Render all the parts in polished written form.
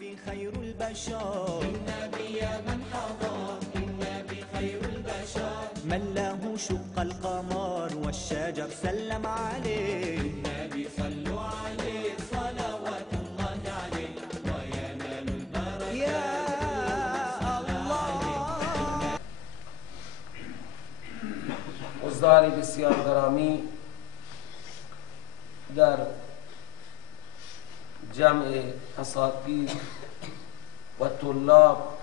النبي خير البشر، النبي من حضر، النبي خير البشر، من له شق القمر والشجر سلم عليه، النبي صلوا عليه صلوات الله عليه وينال البركة يا الله. حضار بسیار گرامی، در جمع اساتید و طلاب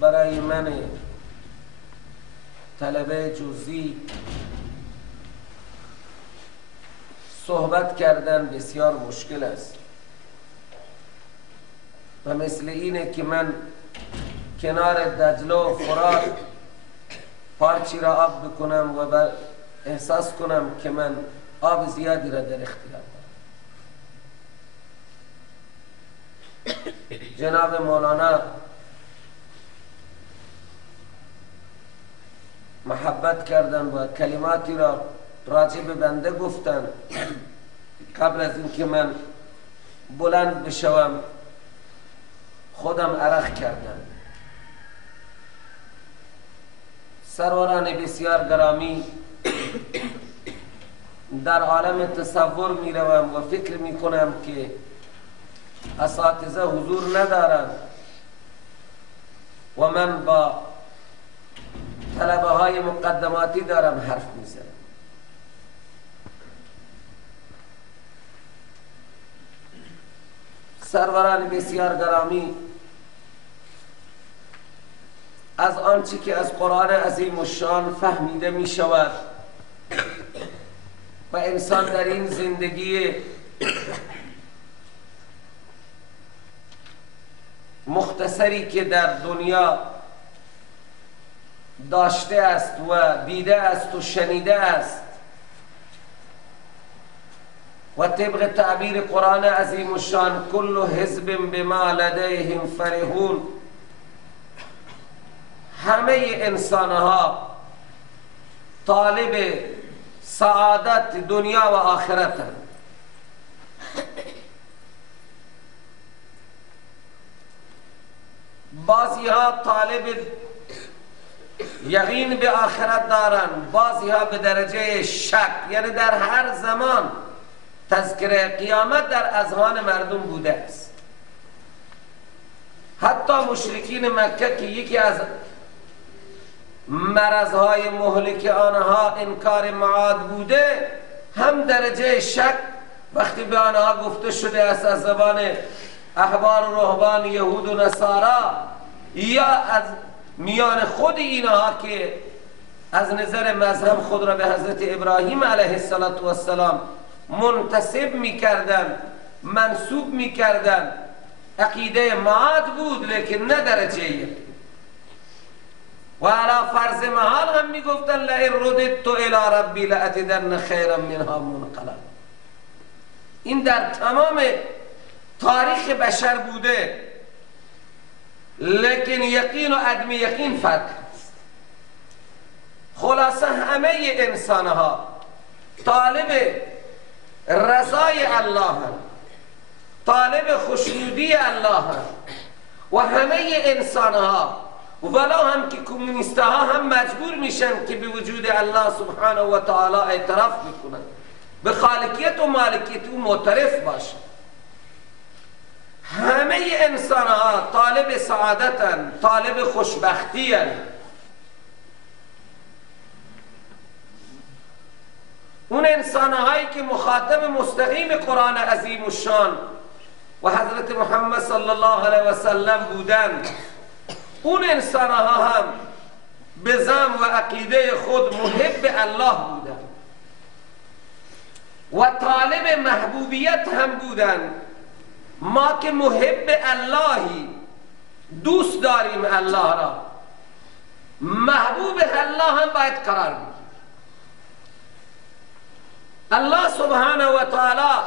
برای من طلبه جزئی صحبت کردن بسیار مشکل است و مثل اینه که من کنار دجله و فرات پارچی را آب بکنم و احساس کنم که من آب زیادی را در اختیار دارم. جناب مولانا محبت کردن و کلماتی را راجع به بنده گفتن. قبل از اینکه من بلند بشوم خودم عرق کردم. سروران بسیار گرامی، در عالم تصور می روم و فکر می کنم که اساتذه حضور ندارند و من با طلبه های مقدماتی دارم حرف می زنم. سروران بسیار گرامی، از آنچه که از قرآن عظیم الشان فهمیده می شود و انسان در این زندگی مختصری که در دنیا داشته است و دیده است و شنیده است و طبق تعبیر قرآن عظیم الشان کل حزب بما لدیهم فرحون، همه انسانها طالب سعادت دنیا و آخرتند. بعضی ها طالب یقین به آخرت دارند، بعضی ها به درجه شک، یعنی در هر زمان تذکره قیامت در اذهان مردم بوده است. حتی مشرکین مکه که یکی از مرضهای مهلک آنها انکار معاد بوده، هم درجه شک وقتی به آنها گفته شده است از زبان احبار و رهبان یهود و نصارا یا از میان خود اینها که از نظر مذهب خود را به حضرت ابراهیم علیه السلام منتسب میکردن، منسوب میکردن، عقیده معاد بود لیکن نه درجه یقین. و علا فرض محال هم میگفتن لئن رددت الی ربی لأجدن خیرا منها منقلبا. این در تمام تاریخ بشر بوده، لیکن یقین و عدم یقین فرق است. خلاصه همه انسانها طالب رضای الله هم، طالب خوشنودی الله هم، و همه انسانها ولو هم که کمونیستها هم مجبور میشن که به وجود الله سبحانه و تعالی اعتراف میکنن، به خالقیت و مالکیت او معترف باشن. همه انسانها طالب سعادتن، طالب خوشبختی‌اند. اون انسانهایی که مخاطب مستقیم قرآن عظیم الشان و حضرت محمد صلی الله علیه و سلم بودند، اون انسانها هم به زعم و عقیده خود محب الله بودند و طالب محبوبیت هم بودند. ما که محب اللهی، دوست داریم الله را، محبوب الله هم باید قرار بگیریم. الله سبحانه و تعالی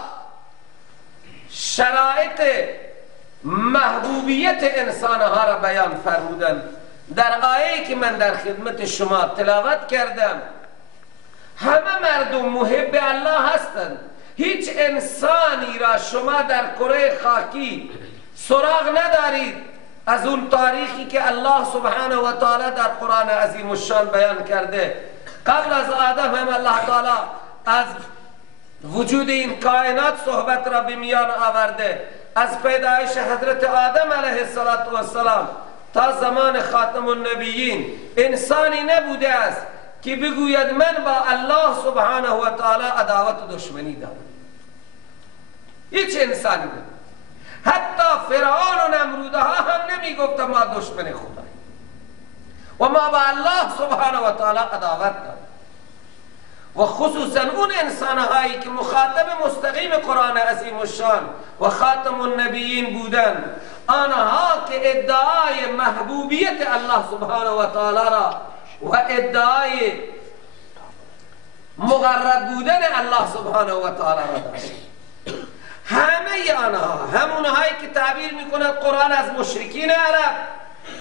شرایط محبوبیت انسانها را بیان فرمودن در آیه‌ای که من در خدمت شما تلاوت کردم. همه مردم محب الله هستند، هیچ انسانی را شما در کره خاکی سراغ ندارید از اون تاریخی که الله سبحانه و تعالی در قرآن عظیم الشان بیان کرده. قبل از آدم هم الله تعالی از وجود این کائنات صحبت را به میان آورده. از پیدایش حضرت آدم علیه السلام تا زمان خاتم النبیین انسانی نبوده است که بگوید من با الله سبحانه و تعالی عداوت و دشمنی دارم. هیچ انسانی نبود. حتی فرعون و نمروده ها هم نمی گفت ما دشمن خدا و ما با الله سبحانه و تعالی عداوت داریم. و خصوصا اون انسانهایی که مخاطب مستقیم قرآن عظیم الشان و خاتم النبیین بودن، آنها که ادعای محبوبیت الله سبحانه و تعالی را و ادعای مقرب بودن الله سبحانه و تعالی را داشت. همه آنها، همونهایی که تعبیر میکنند قرآن از مشرکین عرب،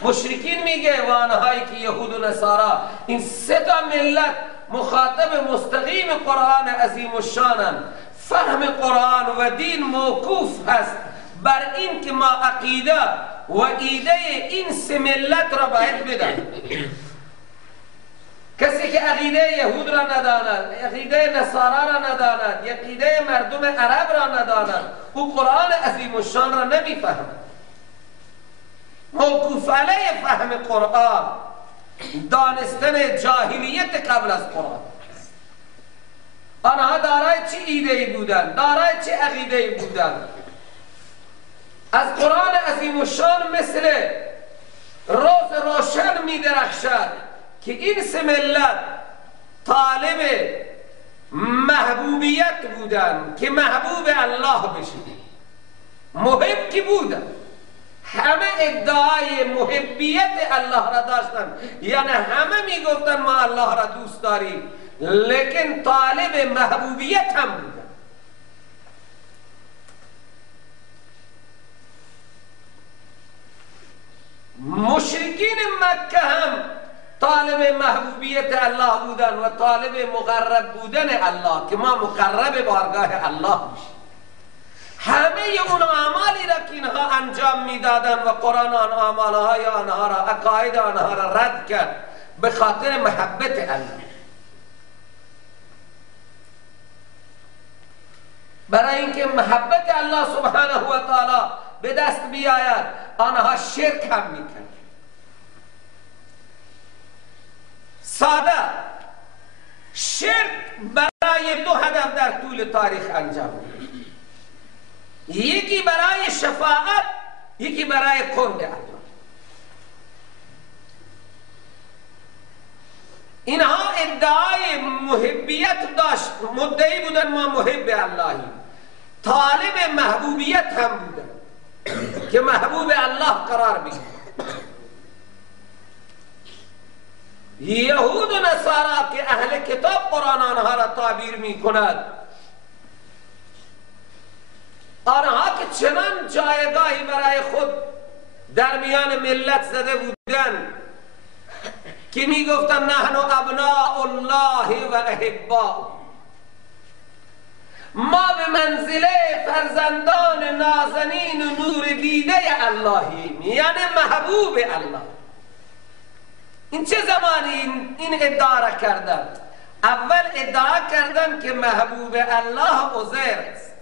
مشرکین میگه، و آنهایی که یهود و نصارا، این سه تا ملت مخاطب مستقیم قرآن عظیم الشانند. فهم قرآن و دین موقوف هست بر این که ما عقیده و ایده این سه ملت را باید بدانیم. کسی که عقیده یهود را نداند، عقیده نصارا را نداند، عقیده مردم عرب را نداند، او قرآن عظیم الشان را نمیفهمد. موقوف علیه فهم قرآن دانستن جاهلیت قبل از قرآن. آنها دارای چه ایده‌ای بودند، دارای چه عقیده‌ای بودند. از قرآن عظیم الشان مثل روز روشن می درخشد که این سه ملت طالب محبوبیت بودند که محبوب الله بشید. محب که بودند، همه ادعای محبیت الله را داشتن، یعنی همه می گفتن ما الله را دوست داریم، لیکن طالب محبوبیت هم بودن. مشرکین مکه هم طالب محبوبیت الله بودن و طالب مقرب بودن الله که ما مقرب بارگاه الله بشیم. همه اون اعمالی را که اینها انجام میدادن و قرآن آن اعمالهای آنها را، عقاید آنها را رد کرد به خاطر محبت الله. برای اینکه محبت الله سبحانه و تعالی به دست بیاید آنها شرک هم میکرد. ساده شرک برای دو هدف در طول تاریخ انجام می‌شد. یکی برای شفاعت، یکی برای قرب الله. اینها ادعای محبیت داشت، مدعی بودن ما محب اللهی، طالب محبوبیت هم بودن که محبوب الله قرار بگیرند. یهود و نصارا که اهل کتاب قرآن آنها را تعبیر می کند، آنها که چنان جایگاهی برای خود در میان ملت زده بودند که می گفتن نحن ابناء الله و احباء، ما به منزله فرزندان نازنین و نور دیده اللهیم، یعنی محبوب الله. این چه زمانی این ادعا را کردن؟ اول ادعا کردن که محبوب الله عزیر است،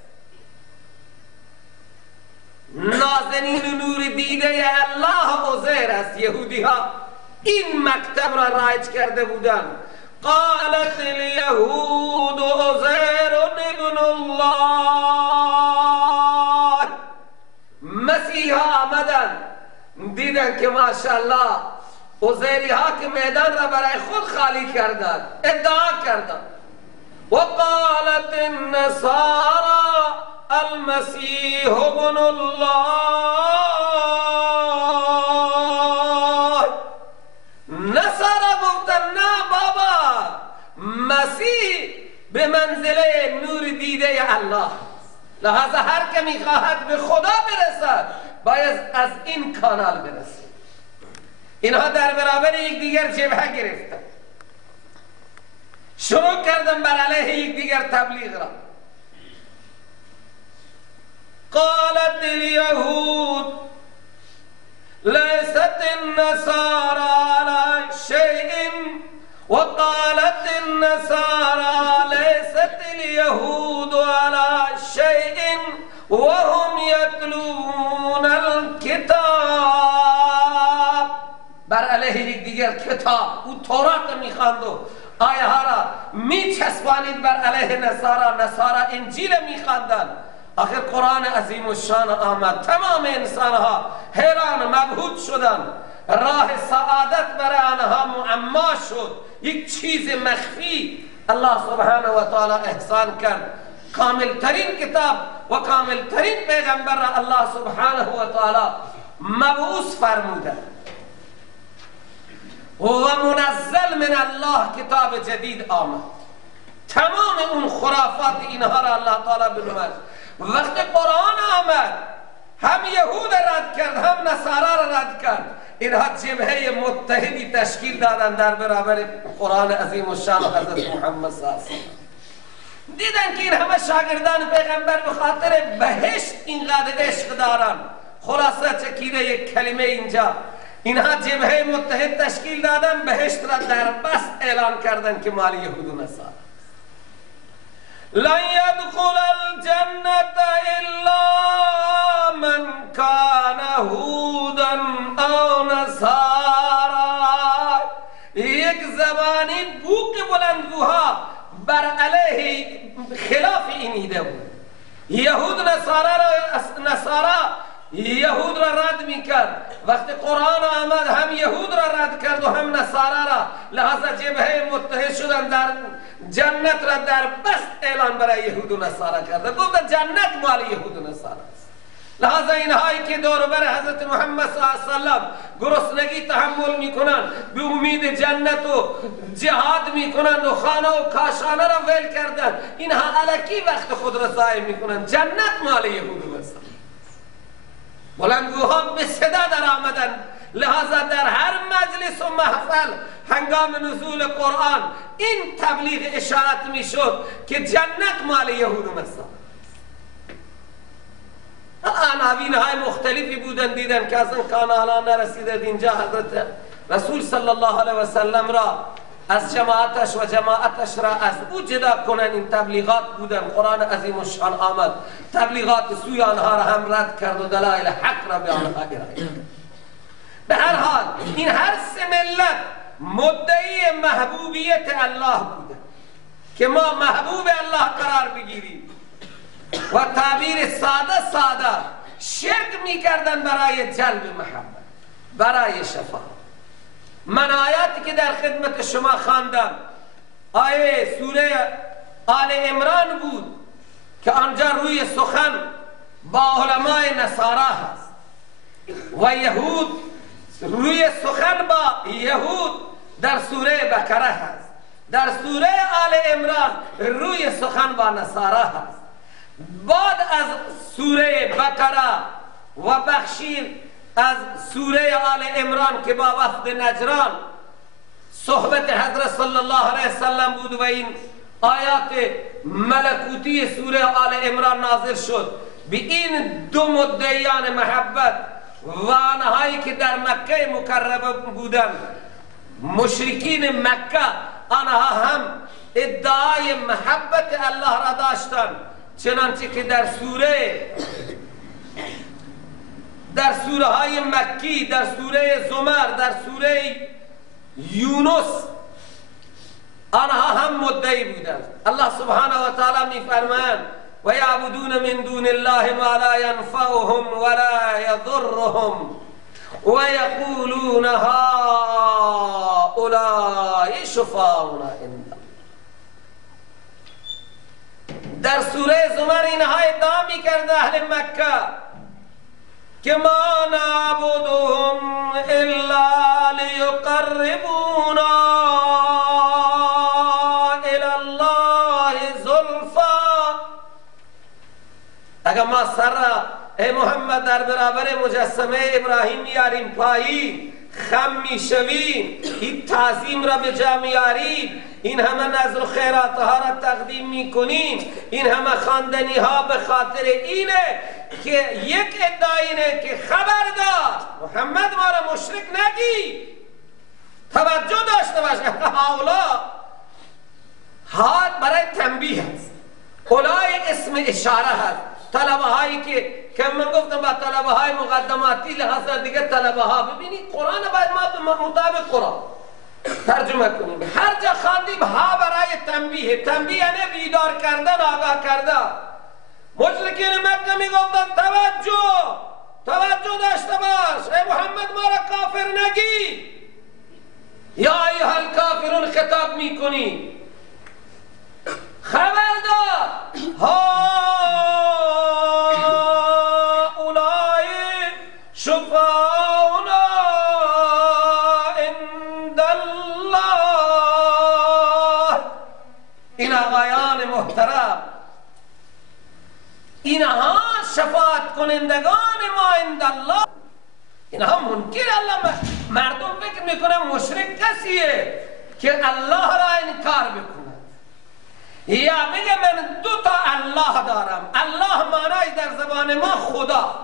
نازنین و نور دیده الله عزیر است. یهودی ها این مکتب را رایج کرده بودند. قالت الیهود عزیر ابن الله. مسیحا آمدن دیدن که ماشاءالله عزیری ها که میدان را برای خود خالی کردند، ادعا کردند. و قالت النصارى المسیح ابن الله. نصارا گفتن نه بابا، مسیح به منزله نور دیده الله، لحاظا هر که میخواهد به خدا برسد باید از این کانال برسد. اینها در برابر یکدیگر جبهه گرفتن، شروع کردن بر علیه یکدیگر تبلیغ را. وهم یتلون الکتاب، بر علیه یک دیگر کتاب او تورات میخواند و آیه ها را میچسبانید بر علیه نصارا انجیل میخواندند. آخر قرآن عظیم الشان آمد، تمام انسان ها حیران مبهوت شدند، راه سعادت برای آنها معما شد، یک چیز مخفی الله سبحانه و تعالی احسان کرد. کامل ترین کتاب و کامل ترین پیغمبر را الله سبحانه و تعالی مبعوث فرموده و منزل من الله کتاب جدید آمد. تمام اون خرافات اینها را الله تعالی بنمود. وقتی قرآن آمد هم یهود رد کرد هم نصارا را رد کرد. اینها جبهه متحدی تشکیل دادن در برابر قرآن عظیم الشان حضرت محمد صلی الله علیه وسلم. دیدن که این همه شاگردان پیغمبر به خاطر بهشت اینقدر عشق دارن. خلاصه چکیده یک کلمه اینجا، اینها جبهه متحد تشکیل دادن، بهشت را در بست اعلان کردن که مال یهود و نصارا. لن يدخل الجنة الا من كان هودا او نصارا. یک زبانی بوق بلندگوها بر علیه خلاف این ایده بود. یهود نصارا یهود را رد میکرد. وقتی قرآن آمد هم یهود را رد کرد و هم نصارا را، لحاظا جبهه متحد شدن در جنت را در بست اعلان برای یهود و نصارا کرده. گفتن جنت مال یهود و نصارا است. لحاظا اینهایی که دور بر حضرت محمد صلی الله علیه وسلم گرسنگی تحمل میکنن، به امید جنت و جهاد میکنن و خانه و کاشانه را ول کردن، اینها الکی وقت خود را ضایع میکنن. جنت مال یهود و نصارا. بلندگوها به صدا در آمدن. لحاظا در هر مجلس و محفل هنگام نزول قرآن این تبلیغ اشارت می شد که جنت مال یهود و نصارا. عناوین های مختلفی بودن، دیدن که از این کانالا نرسیده. اینجا حضرت رسول صلی الله علیه و سلم را از جماعتش و جماعتش را از او جدا کنن. این تبلیغات بودن. قرآن عظیم الشان آمد، تبلیغات سوی آنها را هم رد کرد و دلائل حق را به آنها ارائه کرد. به هر حال این هر سه ملت مدعی محبوبیت الله بوده که ما محبوب الله قرار بگیریم و تعبیر ساده شرک میکردن برای جلب محبت، برای شفاعت. من آیاتی که در خدمت شما خواندم آیه سوره آل عمران بود که آنجا روی سخن با علمای نصارا هست و یهود، روی سخن با یهود در سوره بقره هست. در سوره آل عمران روی سخن با نصارا هست. بعد از سوره بقره و بخشی از سوره آل عمران که با وفد نجران صحبت حضرت صلی الله علیه وسلم بود و این آیات ملکوتی سوره آل عمران نازل شد، به این دو مدعیان محبت و آنهایی که در مکه مکرمه بودند، مشرکین مکه، آنها هم ادعای محبت الله را داشتند. چنانچه که در سوره های مکی، در سوره زمر، در سوره یونس آنها هم مدعی بودند. الله سبحانه و تعالی می‌فرماید و یعبدون من دون الله ما لا ينفعهم ولا يضرهم و یقولون هؤلاء شفاعنا عند الله. در سوره زمر اینها ادعا می‌کرد اهل مکه که ما نعبدهم الا لیقربونا الی الله زلفا. اگر ما سر ای محمد در برابر مجسمه ابراهیم میاریم پایی، خم میشویم، این تعظیم را به جا میاریم، این همه نذر و خیرات ها را تقدیم میکنیم، این همه خواندنی ها به خاطر اینه که یک ادعا اینه که خبردار محمد ما را مشرک نگی، توجه داشته باشه. هاولا ها برای تنبیه هست، اولای اسم اشاره هست. طلبه های هایی که من گفتم با طلبه های مقدماتی لحظه دیگه طلبه ها ببینید قرآن باید ما به مطابق قرآن ترجمه کنیم. هر جا خواندیم ها برای تنبیه، تنبیه یعنی بیدار کردن، آگاه کردن. مشرکین مکه می گفتن توجه داشته باش، ای محمد ما را کافر نگی، یا ایها الکافرون خطاب می کنی، خبردار هؤلاء شفاعنا عند الله. این آقایان محترم، اینها شفاعت کنندگان ما عند الله. اینها منکر الله، مردم فکر میکنه مشرک کسیه که الله را انکار بکنه یا بگه من 2 تا الله دارم. الله معنیش در زبان ما خدا.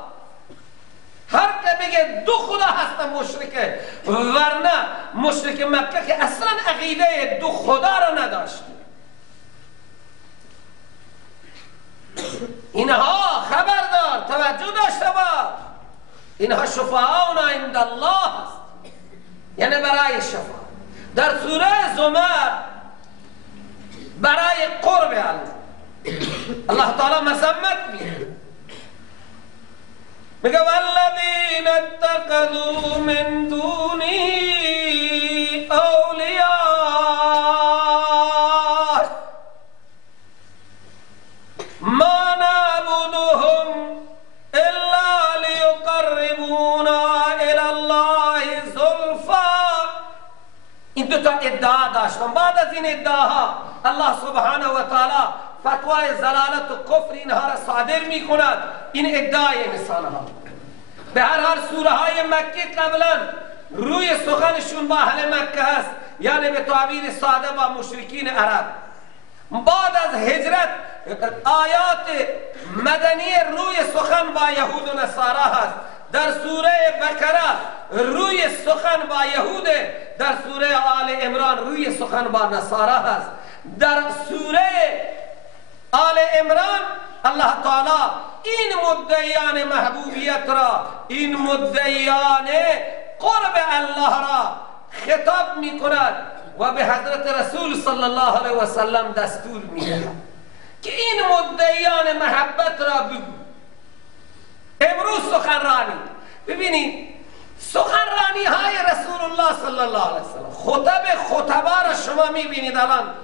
هر که بگه 2 خدا هستم مشرکه، ورنه مشرک مکه که اصلا عقیده 2 خدا را نداشت. اینها خبردار توجه داشته باش، اینها شفاعون عند الله است، یعنی برای شفا. در سوره زمر برای قرب الله تعالی مذمت میگه والذین اتخذوا من دونه اولیاء ما نعبدهم الا لیقربونا الی الله زلفا. این 2 تا ادعا داشتم. بعد از این ادعاها الله سبحانه و تعالی فتوای ضلالت و کفر اینها را صادر می کند. این ادعای انسانها. به هر حال سوره های مکی قبلا روی سخنشون با اهل مکه هست، یعنی به تعبیر ساده با مشرکین عرب. بعد از هجرت آیات مدنی روی سخن با یهود و نصارا هست. در سوره بقره روی سخن با یهود، در سوره آل عمران روی سخن با نصارا هست. در سوره آل عمران الله تعالی این مدعیان محبوبیت را، این مدعیان قرب الله را خطاب می کند و به حضرت رسول صلی الله علیه و سلم دستور می دهد که این مدعیان محبت را بگو. امروز سخنرانی ببینید، سخنرانی های رسول الله صلی الله علیه وسلم، خطبه را شما میبینید الان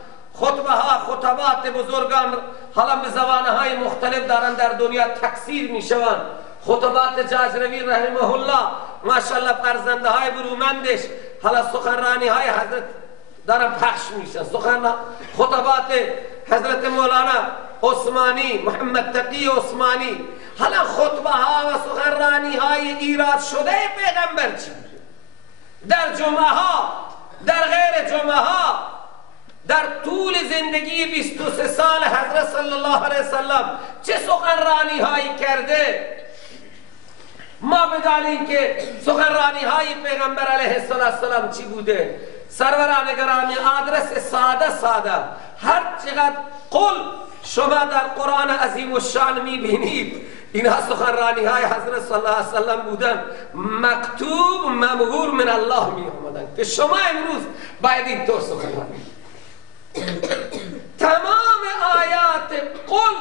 خطبات بزرگان حالا به زبانه های مختلف دارن در دنیا تکثیر میشوند. خطبات جاجروی رحمه الله ماشاءالله فرزنده های برومندش حالا سخنرانی های حضرت دارن پخش میشن. خطبات حضرت مولانا عثمانی، محمد تقی عثمانی. حالا خطبه ها و سخنرانی های ایراد شده پیغمبر چی بود؟ در جمعه ها، در غیر جمعه ها، در طول زندگی 23 سال حضرت صلی الله علیه وسلم چه سخنرانی هایی کرده؟ ما بدانیم که سخنرانی های پیغمبر علیه السلام چی بوده. سروران گرامی، آدرس ساده هر چقدر قل شما در قرآن عظیم الشان میبینید، اینها سخنرانی های حضرت صلی الله علیه وسلم بودن، مکتوب ممهور من الله می آمدن که شما امروز باید این طور سخنرانی. تمام آیات قل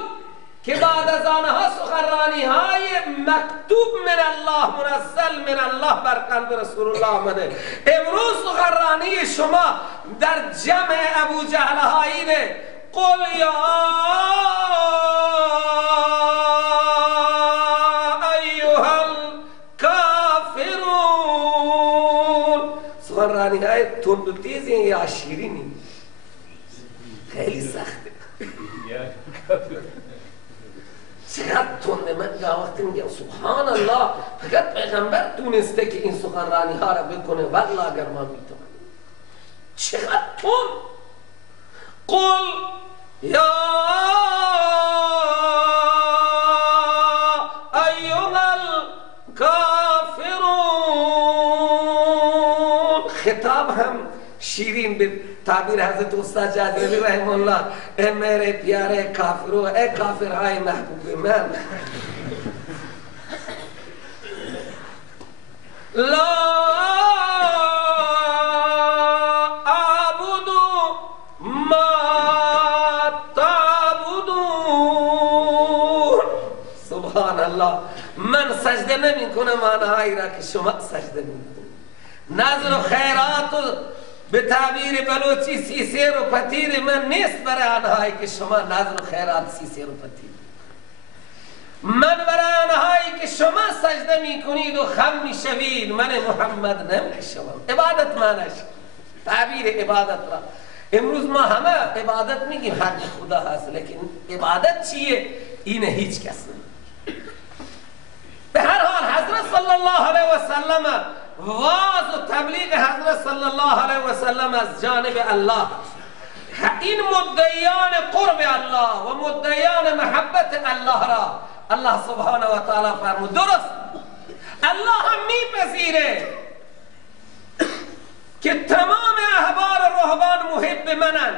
که بعد از آنها سخنرانی های مکتوب من الله، منزل من الله بر قلب رسول الله آمده. امروز سخنرانی شما در جمع ابو جهل هایینه. قل یا ایها الکافرون. سخنرانی های تند و تیزی یا شیرینی، خیلی سخته. چقدر تنده. من دا وقتی میگم سبحان الله، فقط پیغمبر تونسته که این سخنرانی ها را بکنه، والله اگر ما میتونم. چقدر تند. قل یا ایها الکافرون. خطاب هم شیرین به تعبیر حضرت استاد جاجروی رحمه الله، اے میرے پیارے کافرو، اے کافرهای محبوب من. لا اعبد ما تعبدون. سبحان الله. من سجده نمی کنم آنهایی را که شما سجده می کنید. نظر و خیرات و به تعبیر بلوچی سیسیر و پتیر من نیست برای آنهایی که شما نظر و خیرات سیسیر و پتیر. من برای آنهایی که شما سجده می کنید و خم می شوید. من محمد نمی شوم. عبادت معنیش تعبیر عبادت را امروز ما همه عبادت میگیم حق خدا هست، لیکن عبادت چیه این هیچ کس نمی. به هر حال حضرت صلی الله علیه و سلم واز و تبلیغ حضرت صلی الله علیه و سلم از جانب الله. این مدعیان قرب الله و مدعیان محبت الله را الله سبحانه و تعالی فرمود درست الله هم میپذیره که تمام احبار و رهبان محب منن،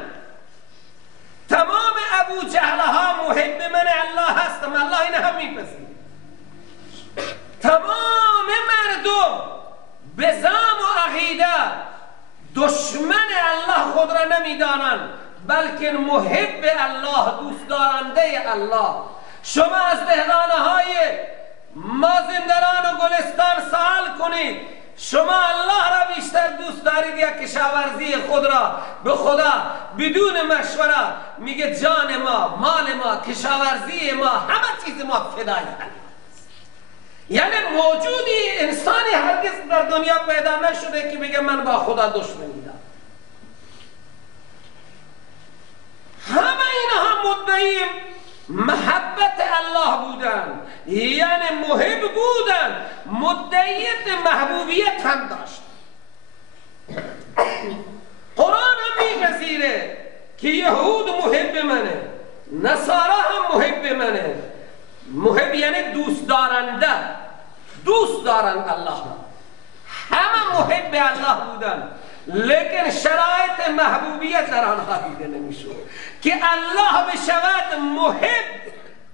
تمام ابو جهلها محب من الله هستم، الله این هم میپذیره. تمام مردم به زعم و عقیده دشمن الله خود را نمیدانند، بلکه محب الله، دوست دارنده الله. شما از دهقانه های مازندران و گلستان سوال کنید، شما الله را بیشتر دوست دارید یا کشاورزی خود را؟ به خدا بدون مشوره میگه جان ما، مال ما، کشاورزی ما، همه چیز ما فدای الله. یعنی موجودی انسانی هرگز در دنیا پیدا نشده که بگه من با خدا دشمنی دارم. همه اینها مدعی محبت الله بودن، یعنی محب بودن، مدعیت محبوبیت هم داشت. قرآن هم میپذیره که یهود محب منه، نصارا هم محب منه. محب یعنی دوست دارنده، دوست دارن الله. همه محب الله بودن، لیکن شرایط محبوبیت در آنها دیده نمیشد که الله بشود محب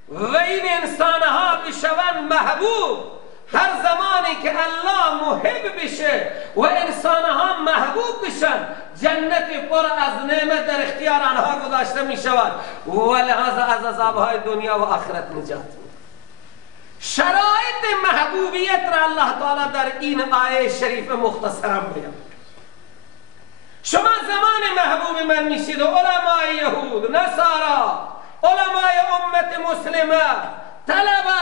و این انسانها بشوند محبوب. هر زمانی که الله محب بشه و انسانها محبوب بشن، جنت پر از نعمت در اختیار آنها گذاشته می شود و لحاظ از عذابهای دنیا و آخرت نجات می. شرایط محبوبیت را الله تعالی در این آیه شریف مختصرا بیان. شما زمان محبوب من میشید و علماء یهود، نصارا، علماء امت مسلمه، طلبه،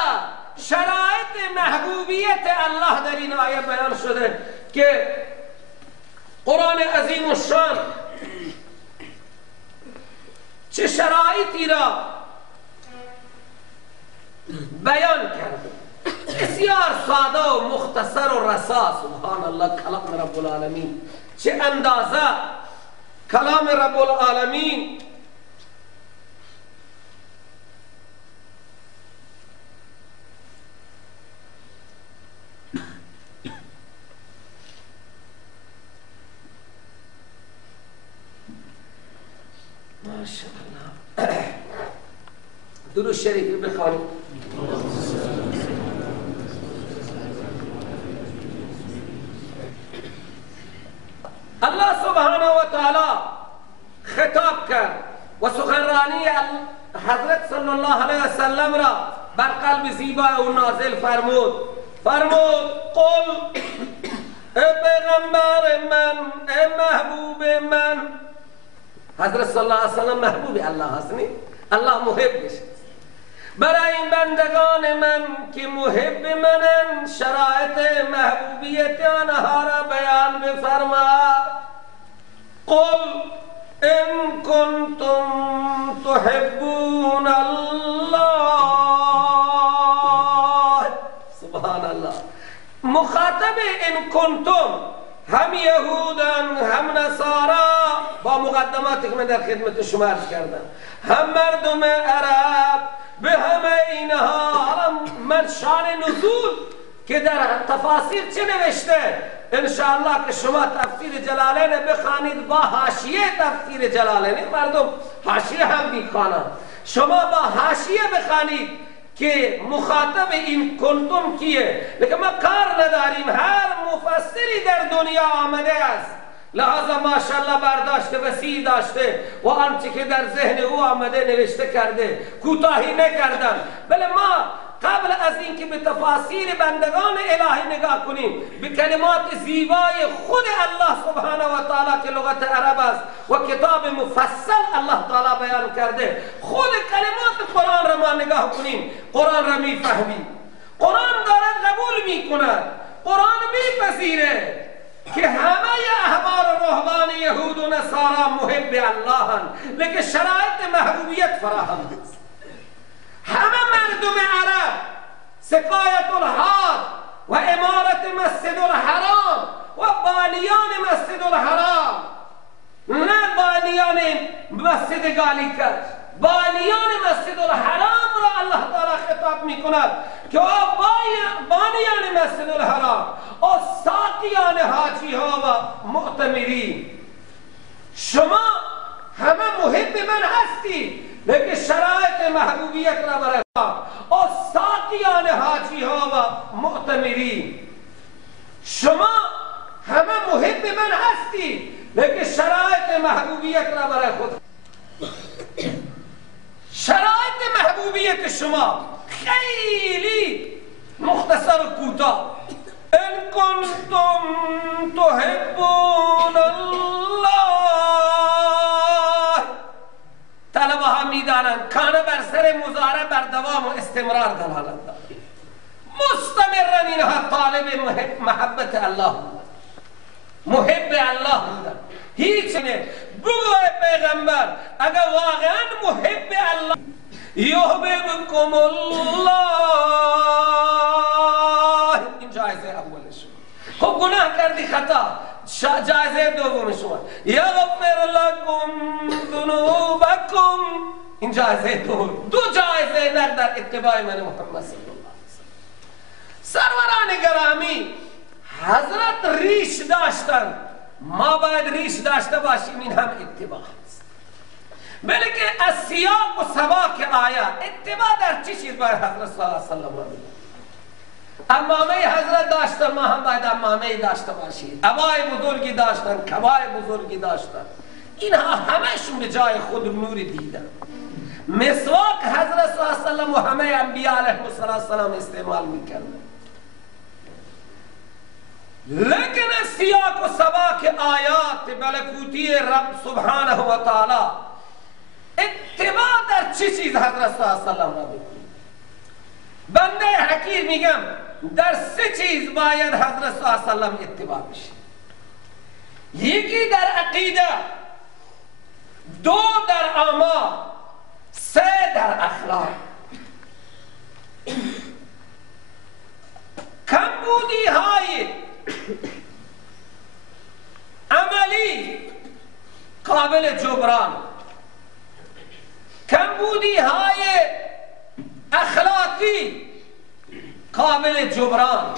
شرایط محبوبیت الله در این آیه بیان شده که قرآن عظیم الشان چه شرایطی را بیان کرده. بسیار ساده و مختصر و رسا. سبحان الله، کلام رب العالمین چه اندازه کلام رب العالمین ماشاءالله. درود شریفی بخوانید. الله سبحانه و تعالی خطاب کرد و سخنرانی حضرت صلی الله علیه و سلم را بر قلب زیبا او نازل فرمود. قل ای پیغمبر من، ای محبوب من. حضرت صلی الله علیه و سلم محبوب الله هست، الله محبش. برای این بندگان من که محب منن شرایط محبوبیت آنها را بیان بفرما. قل ان کنتم تحبون الله. سبحان الله. مخاطب ان کنتم هم یهودن، هم نصارا، با مقدماتی که من در خدمت شما عرض کردم، هم مردم عرب، به همه اینها من شان نزول که در تفاسیر چه نوشته انشاءالله که شما تفسیر جلالین بخوانید با حاشیه تفسیر جلالین. مردم حاشیه هم میخوانند، شما با حاشیه بخوانید که مخاطب این کنتم کیه، لیکن ما کار نداریم. هر مفسری در دنیا آمده است، لحاظا ماشاءالله برداشت وسیع داشته و آنچه که در ذهن او آمده نوشته کرده، کوتاهی نکردن. بله ما قبل از اینکه به تفاسیر بندگان الهی نگاه کنیم، به کلمات زیبای خود الله سبحانه و تعالی که لغت عرب است و کتاب مفصل الله تعالی بیان کرده، خود کلمات قرآن را ما نگاه کنیم، قرآن را میفهمیم. قرآن دارد قبول میکند، قرآن میپذیره که همه احبار و رهبان یهود و نصارا محب الله هستند، لیکن شرایط محبوبیت فراهم است. همه مردم عرب سقایت الحاد و امارت مسجد الحرام و بانیان مسجد الحرام، نه بانیان مسجد گالیکش، بانیان مسجد الحرام را الله تعالی خطاب می کند که بانیان مسجد الحرام و ساقیان حاجی ها و معتمرین، شما همه محب من هستی، لیکن شرایط محبوبیت را برای و ساقیان حاجی ها و معتمرین، شما همه محب من هستی، لیکن شرایط محبوبیت را برای خود. شرایط محبوبیت شما خیلی مختصر و کوتاه. ان کنتم تحبون الله، طلبه ها میدانند کانه بر سر مضارع بر دوام و استمرار دلالت دارد. مستمرا اینها طالب محبت الله بودند، محب الله بودند. هیچ نه. بگو پیغمبر اگر واقعا محب الله، یحببکم الله، این جایزه اولش. خب گناه کردی، خطا، جایزه دوم شما. یغفر لکم ذنوبکم، این جایزه دوم. دو جایزه در اتباع من محمد صلی الله علیه وسلم. سروران گرامی، حضرت ریش داشتن، ما باید ریش داشته باشیم، این هم اتباع است. بلکه از سیاق و سباق آیات اتباع در چه چیز باید حضرت صلی الله علیه وسلم را بگیم؟ امامه حضرت داشتن، ما هم باید امامه داشته باشیم. ابای بزرگی داشتن، کبای بزرگی داشتن، اینها همهشون به جای خود نور دیدن. مسواک حضرت صلی الله علیه وسلم و همه انبیاء علیهم السلام استعمال میکردن. لیکن از سیاق و سباق آیات ملکوتی رب سبحانه و تعالی اتباع در چه چیز حضرت صلی الله علیه وسلم را بکنیم؟ بنده حقیر میگم در سه چیز باید حضرت صلی الله علیه وسلم اتباع بشه. یکی در عقیده، دو در اعمال، سه در اخلاق. کمبودی های عملی قابل جبران، کمبودی های اخلاقی قابل جبران،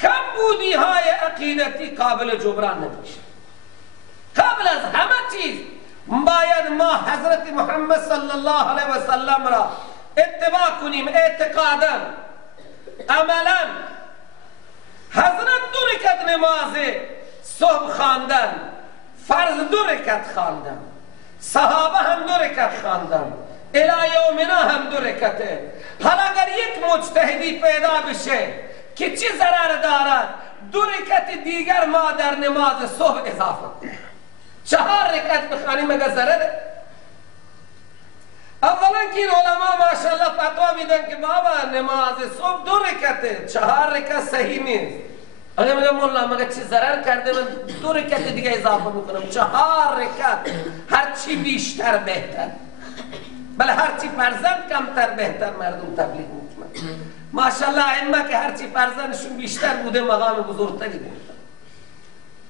کمبودی های عقیدتی قابل جبران نمیشه. قبل از همه چیز باید ما حضرت محمد صلی الله علیه و سلم را اتباع کنیم، اعتقادا، عملا. حضرت دو رکعت نماز صبح خواندن، فرض دو رکعت خواندن، صحابه هم دو رکعت خواندن، الی یومنا هم دو رکعته. حالا اگر یک مجتهدی پیدا بشه که چه ضرر دارد، دو رکعت دیگر ما در نماز صبح اضافه کنیم، 4 رکعت بخوانیم، اگر ضرره. اولا که این علما ماشاءالله فتوا میدن که بابا نماز صبح 2 رکعته، 4 رکعت صحیح نیست. اگر میگم مولا مگه چه ضرر کرده، من 2 رکعت دیگه اضافه میکنم، 4 رکعت، هرچی بیشتر بهتر. بله هرچی فرزند کمتر بهتر، مردم تبلیغ میکنن. ماشاءالله ائمه که هرچی فرزندشون بیشتر بوده مقام بزرگتری بوده.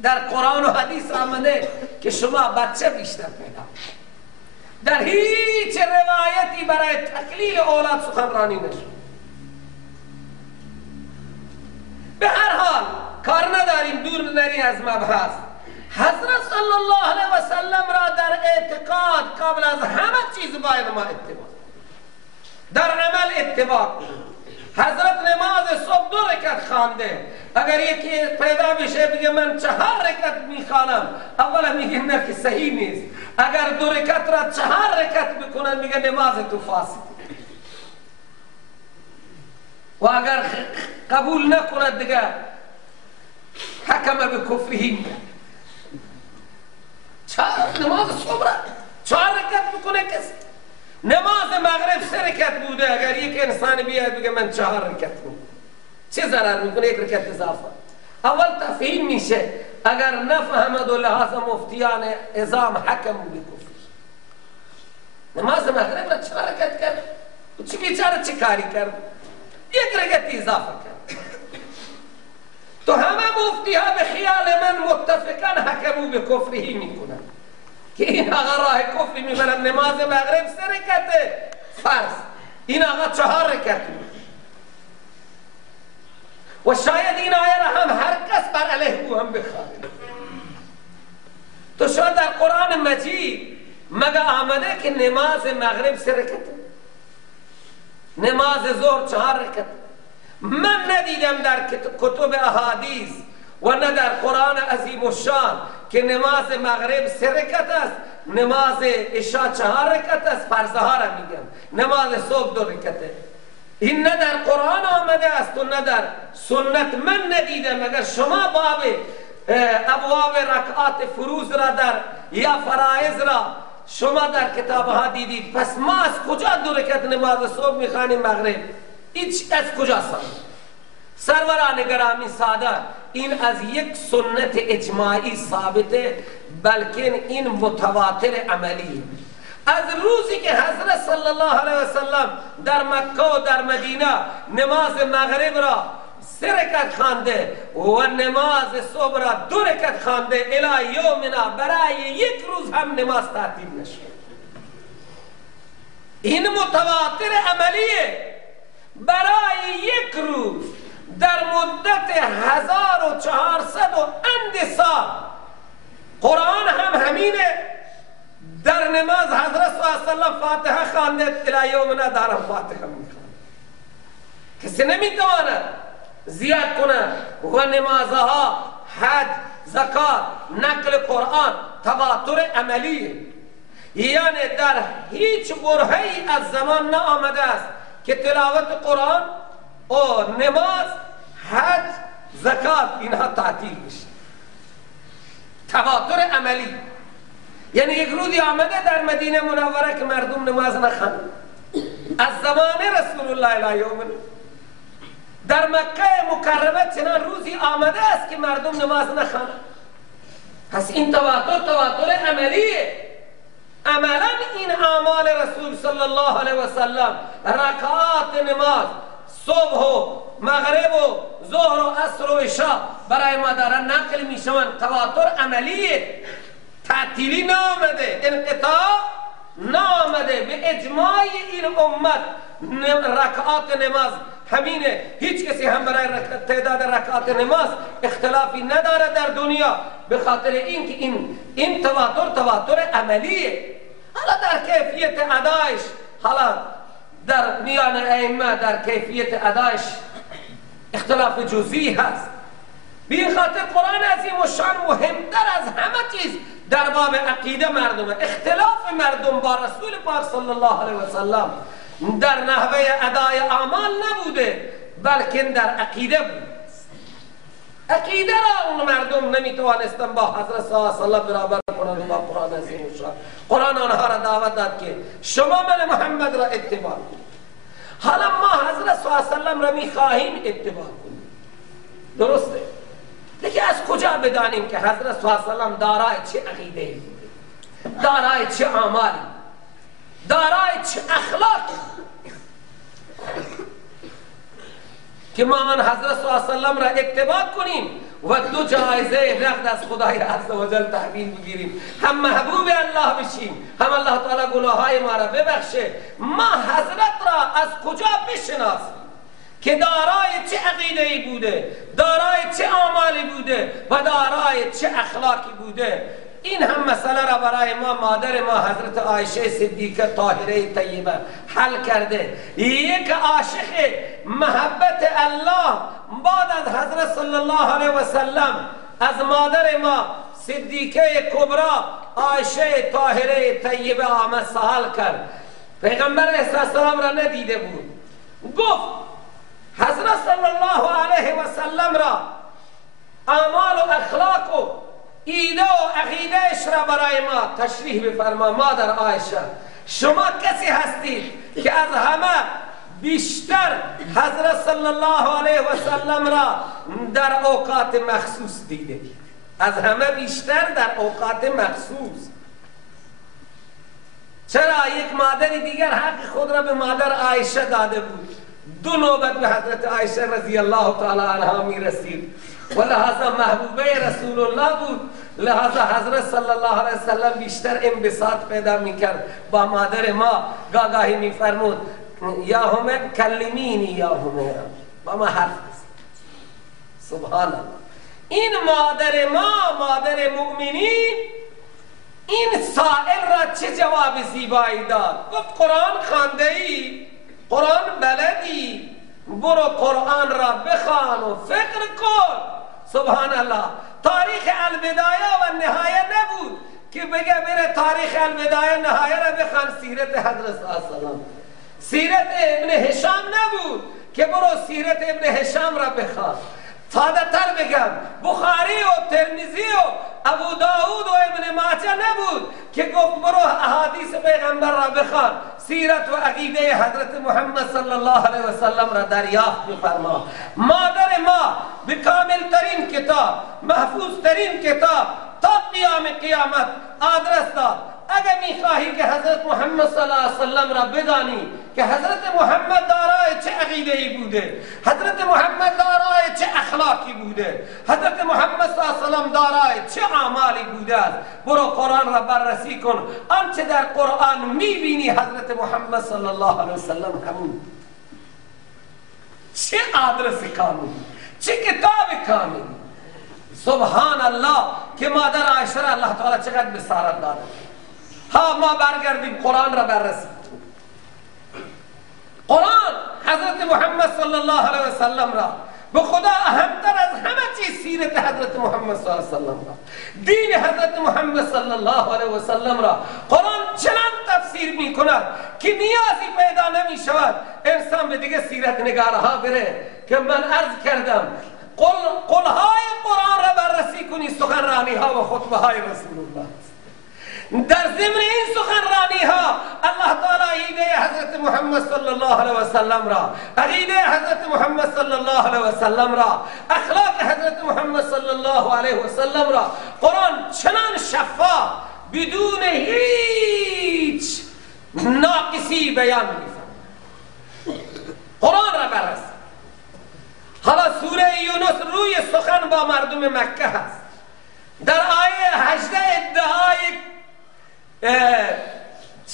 در قرآن و حدیث آمده که شما بچه بیشتر پیدا. در هیچ روایتی برای تقلیل اولاد سخنرانی نشد. به هر حال کار نداریم، دور نریم از مبحث. حضرت صلی الله علیه و سلم را در اعتقاد قبل از همه چیز باید ما اتباع. در عمل اتباع کنیم. حضرت نماز صبح 2 رکعت خوانده، اگر یکی پیدا بشه بگه من 4 رکعت میخوانم، اولا میگه نه که صحیح نیست. اگر 2 رکعت را 4 رکعت بکنن میگه نماز تو فاسد. و اگر قبول نکند دیگه حکم به کفرهی. نماز صبح را 4 رکعت بکنه کسی. نماز مغرب 3 رکعت بوده، اگر یک انسان بیاد بگه من 4 رکعت میکنم، چه ضرر میکنه؟ 1 رکعت اضافه. اول تفهیم میشه، اگر نفهمد و لحاظ مفتیان اعظام حکم بکفر. نماز مغرب را 4 رکعت کرد، چی بیچاره چی کاری کرد؟ 1 رکعت اضافه کرد. تو همه مفتی ها به خیال من متفقا حکم بکفرهی میکنن که این آقا راه کفری میبرن. نماز مغرب 3 رکعت فرض، این آقا 4 رکعت. و شاید این آیه را هم هر کس بر علیه او هم بخوانه. تو شاید در قرآن مجید مگه آمده که نماز مغرب 3 رکعت، نماز ظهر 4 رکعت؟ من ندیدم در کتب احادیث و نه در قرآن عظیم الشان که نماز مغرب 3 رکعت است، نماز عشاء 4 رکعت است. فرضها را میگم، نماز صبح 2 رکعته. این نه در قرآن آمده است و نه در سنت من ندیدم. اگر شما باب ابواب رکعات فروض را در یا فرائض را شما در کتاب ها دیدید، پس ما از کجا 2 رکعت نماز صبح میخوانیم مغرب؟ هیچ از کجا ساده؟ سروران گرامی ساده، این از یک سنت اجماعی ثابته، بلکه این متواتر عملی. از روزی که حضرت صلی الله علیه وسلم در مکه و در مدینه نماز مغرب را 3 رکعت خوانده و نماز صبح را 2 رکعت خوانده، الی یومنا برای یک روز هم نماز تعطیل نشد. این متواتر عملیه. برای یک روز در مدت 1400 و اند سال قرآن هم همینه. در نماز حضرت صلی الله علیه وسلم فاتحه خوانده، الی یومنا دارم فاتحه میخوانده. کسی نمیتواند زیاد کنه. و نمازها، حج، زکات، نقل قرآن تواتر عملیه. یعنی در هیچ برهه‌ای از زمان نآمده است که تلاوت قرآن و نماز، حج، زکات اینها تعطیل بشه. تواتر عملی. یعنی یک روزی آمده در مدینه منوره که مردم نماز نخوانند از زمان رسول الله الی یومنا. در مکه مکرمه چنان روزی آمده است که مردم نماز نخوانند. پس این تواتر عملیه. عملا این اعمال رسول صلی الله علیه وسلم، رکعات نماز صبح و مغرب و ظهر و عصر و عشاء برای ما دارن نقل میشوند. تواتر عملیه، تعطیلی نامده، انقطاع نامده. به اجماع این امت رکعات نماز همینه. هیچ کسی هم برای تعداد رکعات نماز اختلافی نداره در دنیا، به خاطر اینکه این تواتر عملیه. حالا در کیفیت ادایش، حالا در میان ائمه در کیفیت ادایش اختلاف جزئی هست. به خاطر قرآن عظیم و شان مهمتر از همه چیز در باب عقیده مردمه. اختلاف مردم با رسول پاک صلی الله علیه وسلم در نحوه ادای اعمال نبوده، بلکه در عقیده بود. عقیده را اون مردم نمیتوانستن با حضرت صلی الله علیه وسلم برابر کنند با قرآن عظیم و شان. قرآن آنها را دعوت داد که شما من محمد را اتباع کنید. حالا ما حضرت صلی الله علیه وسلم را میخواهیم اتباع کنیم، درسته؟ لیکن از کجا بدانیم که حضرت صلی الله علیه وسلم دارای چه عقیده، دارای چه اعمالی، دارای چه اخلاقی که ما آن حضرت صلی الله علیه وسلم را اتباع کنیم و 2 جایزه نقد از خدای عز و جل تحویل بگیریم، هم محبوب الله بشیم، هم الله تعالی گناههای ما را ببخشه. ما حضرت را از کجا بشناسیم که دارای چه عقیده‌ای بوده، دارای چه اعمالی بوده و دارای چه اخلاقی بوده؟ این هم مسئله را برای ما مادر ما حضرت عایشه صدیقه طاهره طیبه حل کرده. یک عاشق محبت الله بعد از حضرت صلی الله علیه و سلم از مادر ما صدیقه کبرا عایشه طاهره طیبه آمد سوال کرد. پیغمبر علیه السلام را ندیده بود. گفت حضرت صلی الله علیه و سلم را اعمال و اخلاق و ایده و عقیدهش را برای ما تشریح بفرما. مادر عایشه شما کسی هستید که از همه بیشتر حضرت صلی الله علیه و سلم را در اوقات مخصوص دیده، از همه بیشتر در اوقات مخصوص. چرا؟ یک مادر دیگر حق خود را به مادر عایشه داده بود. 2 نوبت به حضرت عایشه رضی الله تعالی عنها می رسید و لحاظا محبوبه رسول الله بود، لحاظا حضرت صلی الله علیه وسلم بیشتر انبساط پیدا می کرد. با مادر ما گاهی می فرمود یا همه کلمینی یا همه با ما حرف بزن. سبحان الله. این مادر ما، مادر مؤمنین، این سائل را چه جواب زیبایی داد. گفت قرآن خوانده ای؟ قرآن بلدی؟ برو قرآن را بخوان و فکر کن. سبحان الله. تاریخ البدایه و نهایه نبود که بگه بره تاریخ البدایه نهایه را بخوان، سیرت حضرت صلی الله علیه وسلم. سیرت ابن هشام نبود که برو سیرت ابن هشام را بخوان. ساده تر بگم بخاری و ترمذی و ابو داود و ابن ماجه نبود که گفت برو احادیث پیغمبر را بخوان، سیرت و عقیده حضرت محمد صلی الله علیه و سلم را دریافت بفرما. مادر ما به کامل ترین کتاب، محفوظ ترین کتاب تا قیامت آدرس داد. اگر میخواهی که حضرت محمد صلی الله علیه وسلم را بدانی که حضرت محمد دارای چه عقیده‌ای بوده، حضرت محمد دارای چه اخلاقی بوده، حضرت محمد صلی الله علیه وسلم دارای چه اعمالی بوده است، برو قرآن را بررسی کن. آنچه در قرآن میبینی حضرت محمد صلی الله علیه وسلم همون. چه آدرس کاملی، چه کتاب کاملی. سبحان الله که مادر عایشه را الله تعالی چقدر بصارت داده. ها ما برگردیم قرآن را بررسی. قرآن حضرت محمد صلی الله علیه و سلم را به خدا اهمتر از همه چیز سیرت حضرت محمد صلی الله علیه و سلم را، دین حضرت محمد صلی الله علیه و سلم را قرآن چنان تفسیر می کند که نیازی پیدا نمی شود انسان به دیگه سیرت نگارها بره. که من عرض کردم قلهای قرآن را بررسی کنی، سخنرانی ها و خطبه های رسول الله. در ضمن این سخنرانی ها الله تعالی ایده حضرت محمد صلی الله علیه و سلم را، عقیده حضرت محمد صلی الله علیه و سلم را، اخلاق حضرت محمد صلی الله علیه و سلم را قرآن چنان شفاف بدون هیچ ناقصی بیان می‌فرماید. قرآن را بررس. حالا سوره یونس روی سخن با مردم مکه هست. در آیه 18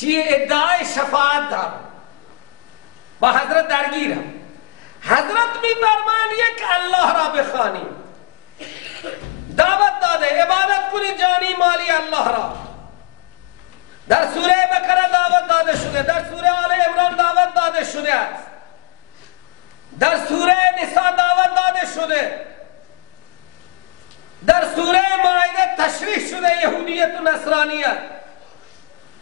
ادعای شفاعت دارم، با حضرت درگیرم. حضرت می‌فرمایند یک الله را بخوانید، دعوت داده عبادت کنید جانی مالی الله را. در سوره بقره دعوت داده شده، در سوره آل عمران دعوت داده شده است، در سوره نساء دعوت داده شده، در سوره مائده تشریح شده یهودیت و نصرانیت.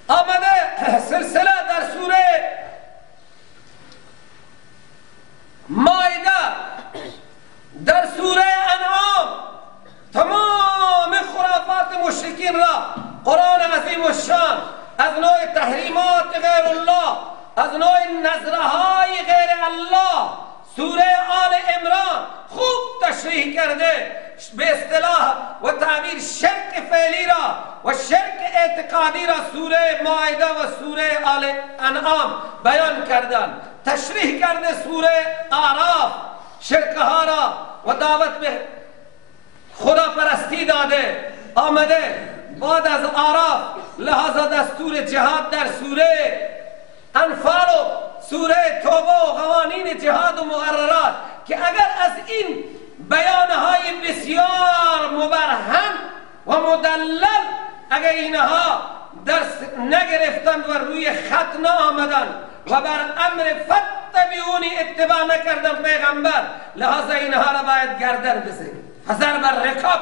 آمده سلسله در سوره مائده، در سوره انعام تمام خرافات مشرکین را قرآن عظیم الشان از نوع تحریمات غیر الله، از نوع نظرهای غیر الله، سوره آل عمران خوب تشریح کرده. به اصطلاح و تعبیر شرک فعلی را و شرک اعتقادی را سوره مائده و سوره آل انعام بیان کردن. تشریح کرده سوره اعراف شرک ها را و دعوت به خدا پرستی داده. آمده بعد از اعراف لحاظا دستور جهاد در سوره انفال و سوره توبه و قوانین جهاد و مقررات که اگر از این بیانهای بسیار مبرهن و مدلل اگه اینها درس نگرفتند و روی خط نآمدند و بر امر فتبعونی اتباع نکردن پیغمبر، لحاظا اینها را باید گردن بزنیم. حذر بر رکاب.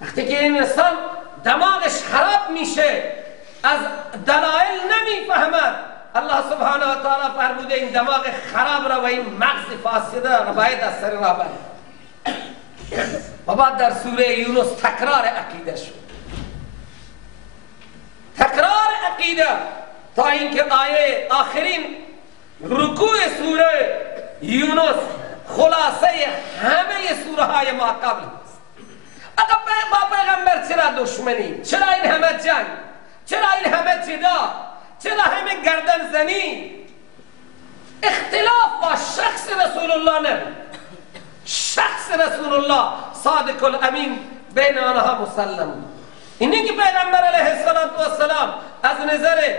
وقتی که این انسان دماغش خراب میشه، از دلایل نمیفهمد، الله سبحانه و تعالی فرموده این دماغ خراب را و این مغز فاسده را باید از سر راه برد. و بعد در سوره یونس تکرار عقیده شد، تکرار عقیده، تا اینکه آیه آخرین رکوع سوره یونس خلاصه همه سوره های ما قبل است. اگر با پیغمبر چرا دشمنی؟ چرا این همه جنگ؟ چرا این همه جدال؟ چرا همه گردن زنی؟ اختلاف با شخص رسول الله نبود. شخص رسول الله صادق الامین بین آنها مسلم بود. اینی که پیغمبر علیه السلام از نظر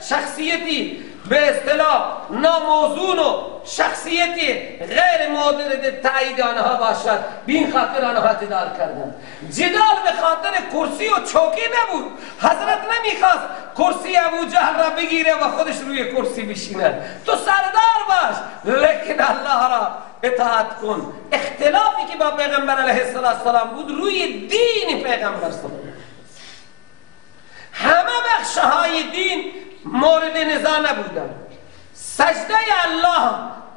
شخصیتی به اصطلاح ناموزون و شخصیتی غیر مورد تایید آنها باشد، بین خاطر آنها جدال کردند. جدال به خاطر کرسی و چوکی نبود. حضرت نمیخواست کرسی ابو جهل را بگیره و خودش روی کرسی بشیند. تو سردار باش لیکن الله را اطاعت کن. اختلافی که با پیغمبر علیه السلام بود روی دین پیغمبر صلی الله علیه و همه بخشهای دین مورد نزاع نبودن. سجده الله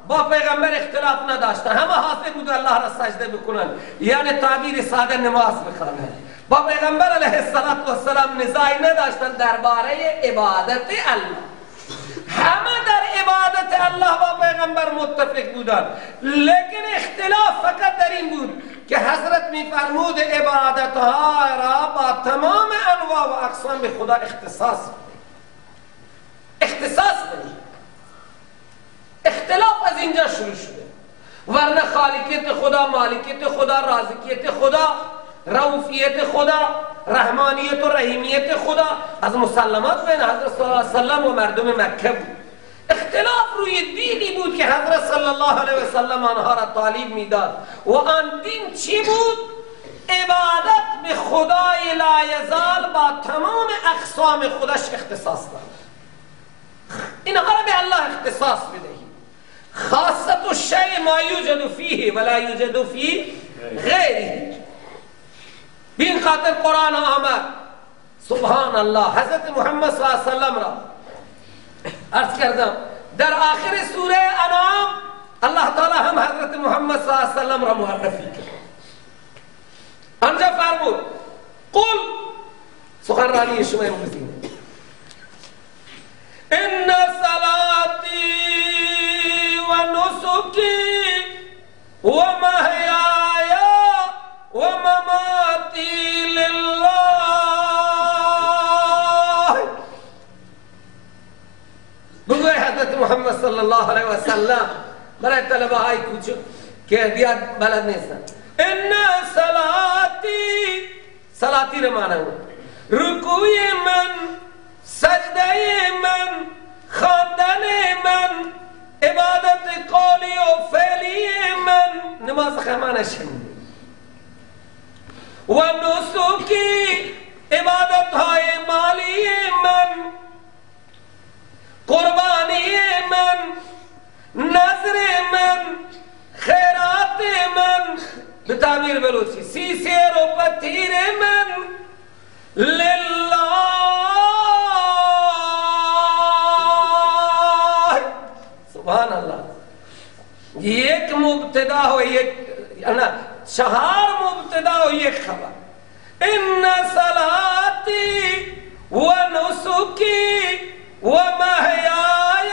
با پیغمبر اختلاف نداشتن، همه حاضر بود الله را سجده بکنن، یعنی تعبیر ساده نماز بخوانند. با پیغمبر علیه السلام نزاعی نداشتن درباره عبادت الله. همه در عبادت الله با پیغمبر متفق بودند، لیکن اختلاف فقط در این بود که حضرت می‌فرمود عبادت‌ها را با تمام انواع و اقسام به خدا اختصاص بدید. اختلاف از اینجا شروع شده، ورنه خالقیت خدا، مالکیت خدا، رازقیت خدا، رؤوفیت خدا، رحمانیت و رحیمیت خدا از مسلمات بین حضرت صلی الله علیه وسلم و مردم مکه بود. اختلاف روی دینی بود که حضرت صلی الله علیه وسلم آنها را تعلیم میداد و آن دین چی بود؟ عبادت به خدای لایزال با تمام اقسام خودش اختصاص داد. اینها را به الله اختصاص بدهید. خاصت الشیء ما یوجد فیه ولا یوجد فی غیره. بین خاطر قرآن آمد. سبحان الله. حضرت محمد صلی الله علیه وسلم را عرض کردم در آخر سوره انعام الله تعالی هم حضرت محمد صلی الله علیه وسلم را معرفی کرد. آنجا فرمود قل، سخنرانی شما امروزی، ان صلاتی و نسکی و محیای و مماتی لله. بگوی حضرت محمد صلی الله علیه و سلم برای طلبه های کوچک که زیاد بلد نیستن، ان صلاتی رو معنی رکوع من، سجده من، خواندن من، عبادت قولی و فعلی من، نماز خمانش و نسکی، عبادت های مالی من، قربانی من، نظر من، خیرات من، به تعبیر بلوچی سیسیر و پتیر من لله. سبحان الله. یک مبتدا و یک چهار مبتدا و یک خبر. ان صلاتی و نسکی و محیای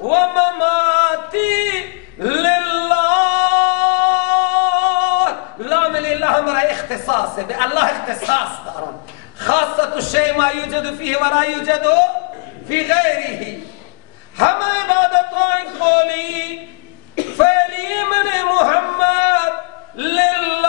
و مماتی لله. لام لله همرا اختصاصه، به الله اختصاص دارم. خاصة الشيء ما يوجد فيه ولا يوجد في غيره. همه عبادت های قولی فعلی من محمد لله.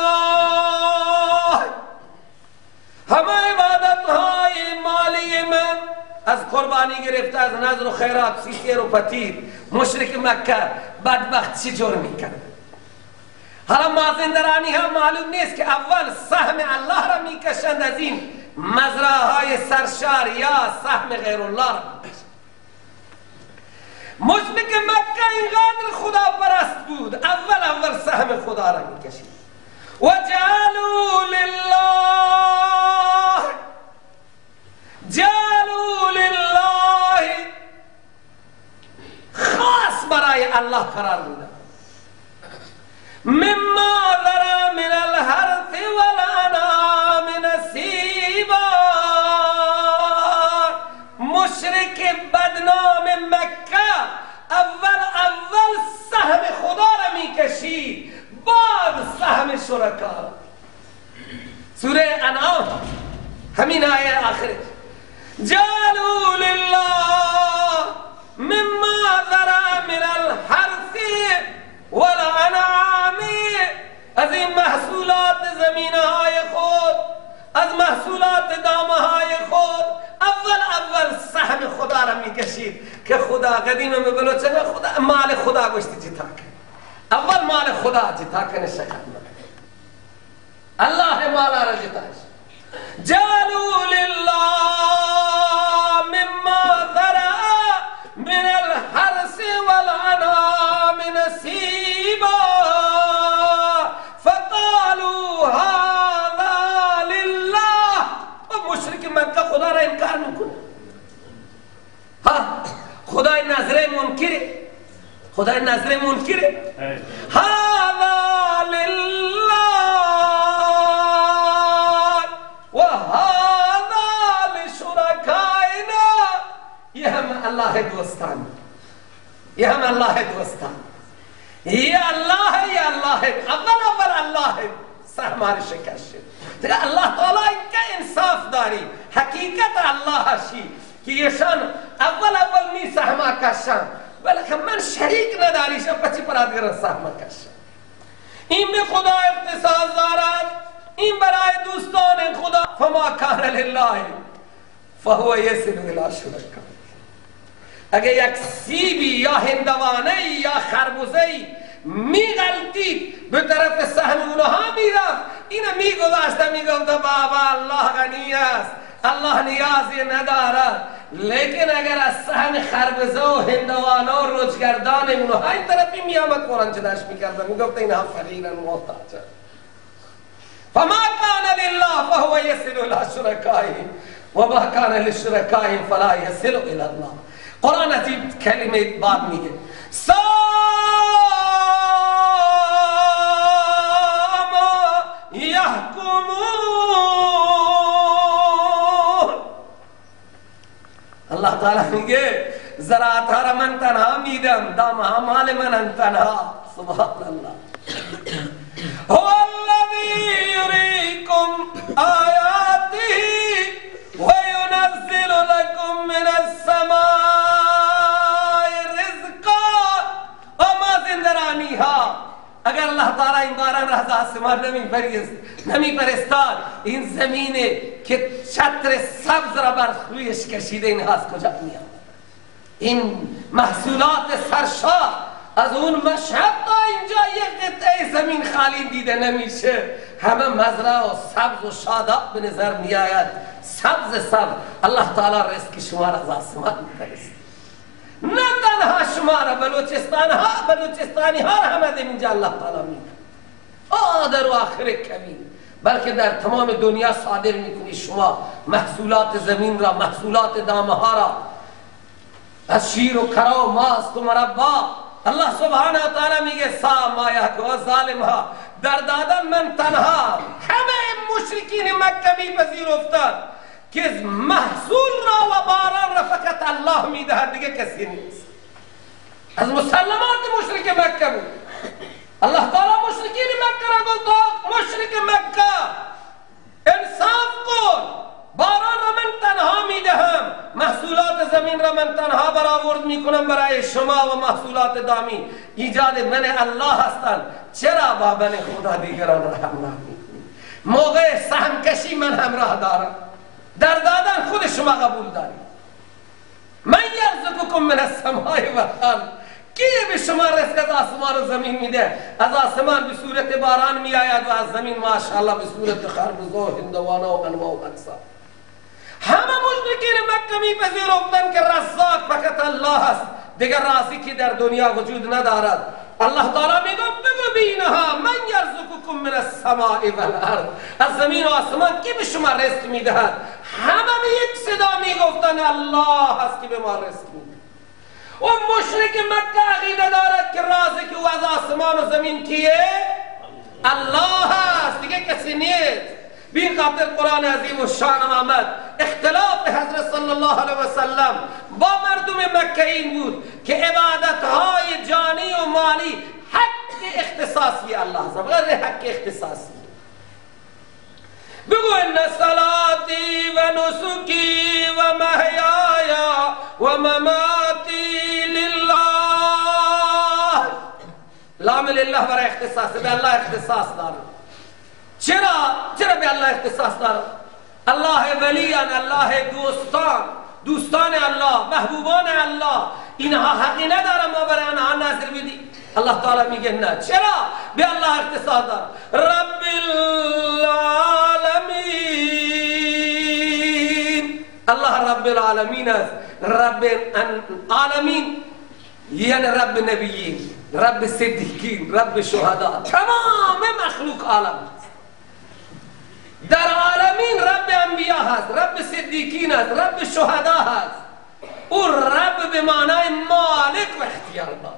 همه عبادت های مالی من از قربانی گرفته، از نذر و خیرات، سیسیر و پتیر، مشرک مکه بدبخت چی جور میکرد؟ حالا مازندرانی ها معلوم نیست که اول سهم الله را میکشند از این مزرعه های سرشار یا سهم غیر الله را میکشند. مشرک مکه اینقدر خدا پرست بود، اول سهم خدا را میکشید. و جعلوا لله خاص برای الله قرار میدن. مما ذرا من الحرث والانعام نصیبا. مشرک بدنام مکه اول سهم خدا را میکشید، بعد سهم شرکا. سوره انعام همین آیه آخرش جعلوا لله مما ذرا من الحرث والانعام. از این محصولات زمینه های خود، از محصولات دامه های خود اول سهم خدا را میکشید که خدا قدیم میں بلوچنگا خدا مال خدا گوشتی جتا کن. اول مال خدا جتا کنه شکر مکنه، الله مالا را جتاش. جعلوا لله مما ذرا من الحرث والانعام نصیبا فقالوا هذا لله. و مشرک مکه خدا را انکار میکنه. خدای نظر منکره، خدای نظر منکره. هذا لله و هذا لشرکائنا. یہ ہم اللہ دوستان، یہ ہم اللہ دوستان، یہ اللہ ہے، یہ اللہ ہے. اول اللہ ہے ہماری شکست. اللہ تعالی ان کا انصاف داری حقیقت اللہ شی که یشان اول می سهما کشن، ولی من شریک نداریشم پچی پرادگران سهما کشن. این به خدا اختصاص دارد، این برای دوستان خدا. فما کان لله فهو یصل الی شرکا. اگر یک سیبی یا هندوانه یا خربوزه میغلطید به طرف سهم اونها میرفت، اینا میگذاشته میگفت بابا الله غنی است، الله نیازی ندارد. لیکن اگر از سهم خربزه و هندوانه و روزگردان اونها این طرفی میامد قرآن چنش میکردن، میگفت اینها فقیرن محتاجن. فما کان لله فهو یصل الی شرکائهم و ما کان لشرکائهم فلا یصل الی الله. قرآن از این کلمه بعد میگه اللہ تعالیٰ میگه زراعت ها را من تنها میدم، دام ها مال من تنها. سبحان الله. هو الذی یریکم آیاته و ینزل لکم من السماء رزقا. اما زندرانی ها اگر اللہ تعالیٰ این باران را از آسمان نمی فرستاد، این زمینه که چتر سبز را بر رویش کشیده این از کجا می آمد؟ این محصولات سرشار از اون مشهد تا اینجا یک قطعه زمین خالی دیده نمیشه، همه مزرعه و سبز و شاداب به نظر می آید. سبز الله تعالی رزق شما را از آسمان می فرسته. نه تنها شما را، بلوچستانی ها را همه اینجا الله تعالی می در و آخر کبیر، بلکه در تمام دنیا صادر میکنی شما محصولات زمین را، محصولات دامه ها را، از شیر و کرا و ماست و مربا. الله سبحانه و تعالی میگه سا ما یحکم ظالم ها در دادن من تنها. همه مشرکین مکه میپذیرفتند که محصول را و باران را فقط الله میدهد، دیگه کسی نیست. از مسلمات مشرک مکه بود. الله تعالی مشرکین مکه را گفت مشرک مکه انصاف کن، باران را من تنها میدهم، محصولات زمین را من تنها برآورد میکنم برای شما و محصولات دامی ایجاد من الله هستند. چرا با من خدا دیگران را همراه میکنی؟ موقع سهم کشی من همراه دارم، در دادن خود شما قبول داری. من یرزقکم من السماء والارض. کی به شما رزق از آسمان و زمین میده؟ از آسمان به صورت باران می آید و از زمین ماشاءالله به صورت خربزه و هندوانه و انواع و اقسام. همه مشرکین مکه میپذیرفتند که رزاق فقط الله است، دیگر رازقی در دنیا وجود ندارد. الله تعالی میگه بگو بینها من یرزقکم من السماء والارض، از زمین و آسمان کی به شما رزق میدهد؟ همه به یک صدا میگفتند الله است که به ما رزق میده. و مشرک مکه عقیده دارد که رازق او از آسمان و زمین کیه؟ الله است، دیگه کسی نیست. بین خاطر قرآن عظیم و شان آمد اختلاف حضرت صلی الله علیه و سلم با مردم مکه این بود که عبادتهای جانی و مالی حق اختصاصی الله است، غیر حق اختصاصی. بگو ان صلاتی و نسکی و محیای و مماتی لله. لام لله برای اختصاص، به الله اختصاص دارد. چرا به الله اختصاص دارد؟ الله ولیان، الله دوستان الله، محبوبان الله، اینها حقی نداره ما برای آنها نظر بدیم؟ الله تعالی میگه نه. چرا به الله اختصاص دارد؟ رب العالمین، الله رب العالمین است. رب العالمین یعنی رب نبیین، رب صدیقین، رب شهدا، تمام مخلوق عالم. در عالمین رب انبیاء هست، رب صدیقین است، رب شهدا هست. او رب به معنای مالک و اختیاردار،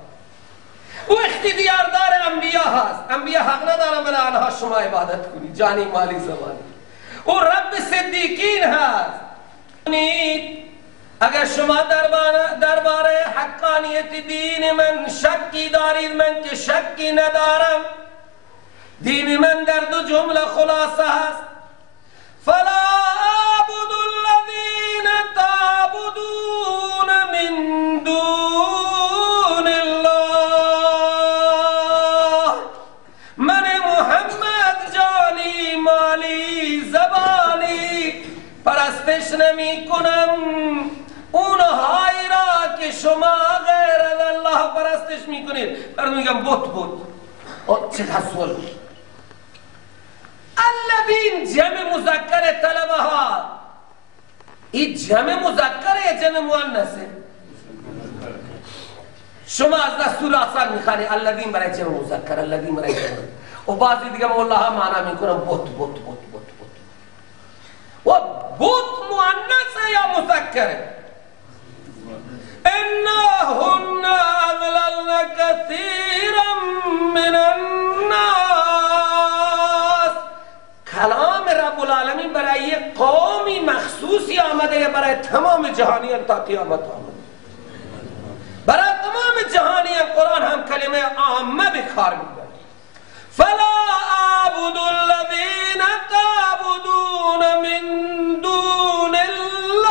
او اختیاردار انبیاء هست. انبیاء حق ندارن برای آنها شما عبادت کنید جانی مالی زمانی. او رب صدیقین هست. اگر شما درباره حقانیت دین من شکی دارید، من که شکی ندارم، دین من در دو جمله خلاصه هست. فلا اعبد الذین تعبدون من دون الله. من محمد جانی مالی زبانی پرستش نمی کنم اونهایی را که شما غیر از الله پرستش می کنید. برای میگم بت چقدر سوال. الذین جمع مذکر طلبه ها، این جمع مذکر یا جمع مؤنثه؟ شما از دستور آسان میخوانی الذین برای جمع مذکر، الذین برای جمع، و بعضی دیگه مولا ها معنا میکنن بت. و بت مؤنثه یا مذکره؟ انهن اضللن كثيرا من الناس. کلام رب العالمین برای یک قومی مخصوصی آمده یا برای تمام جهانیان تا قیامت آمده؟ برای تمام جهانیان قرآن هم کلمه عامه به کار میبره. فلا اعبد الذین تعبدون من دون الله.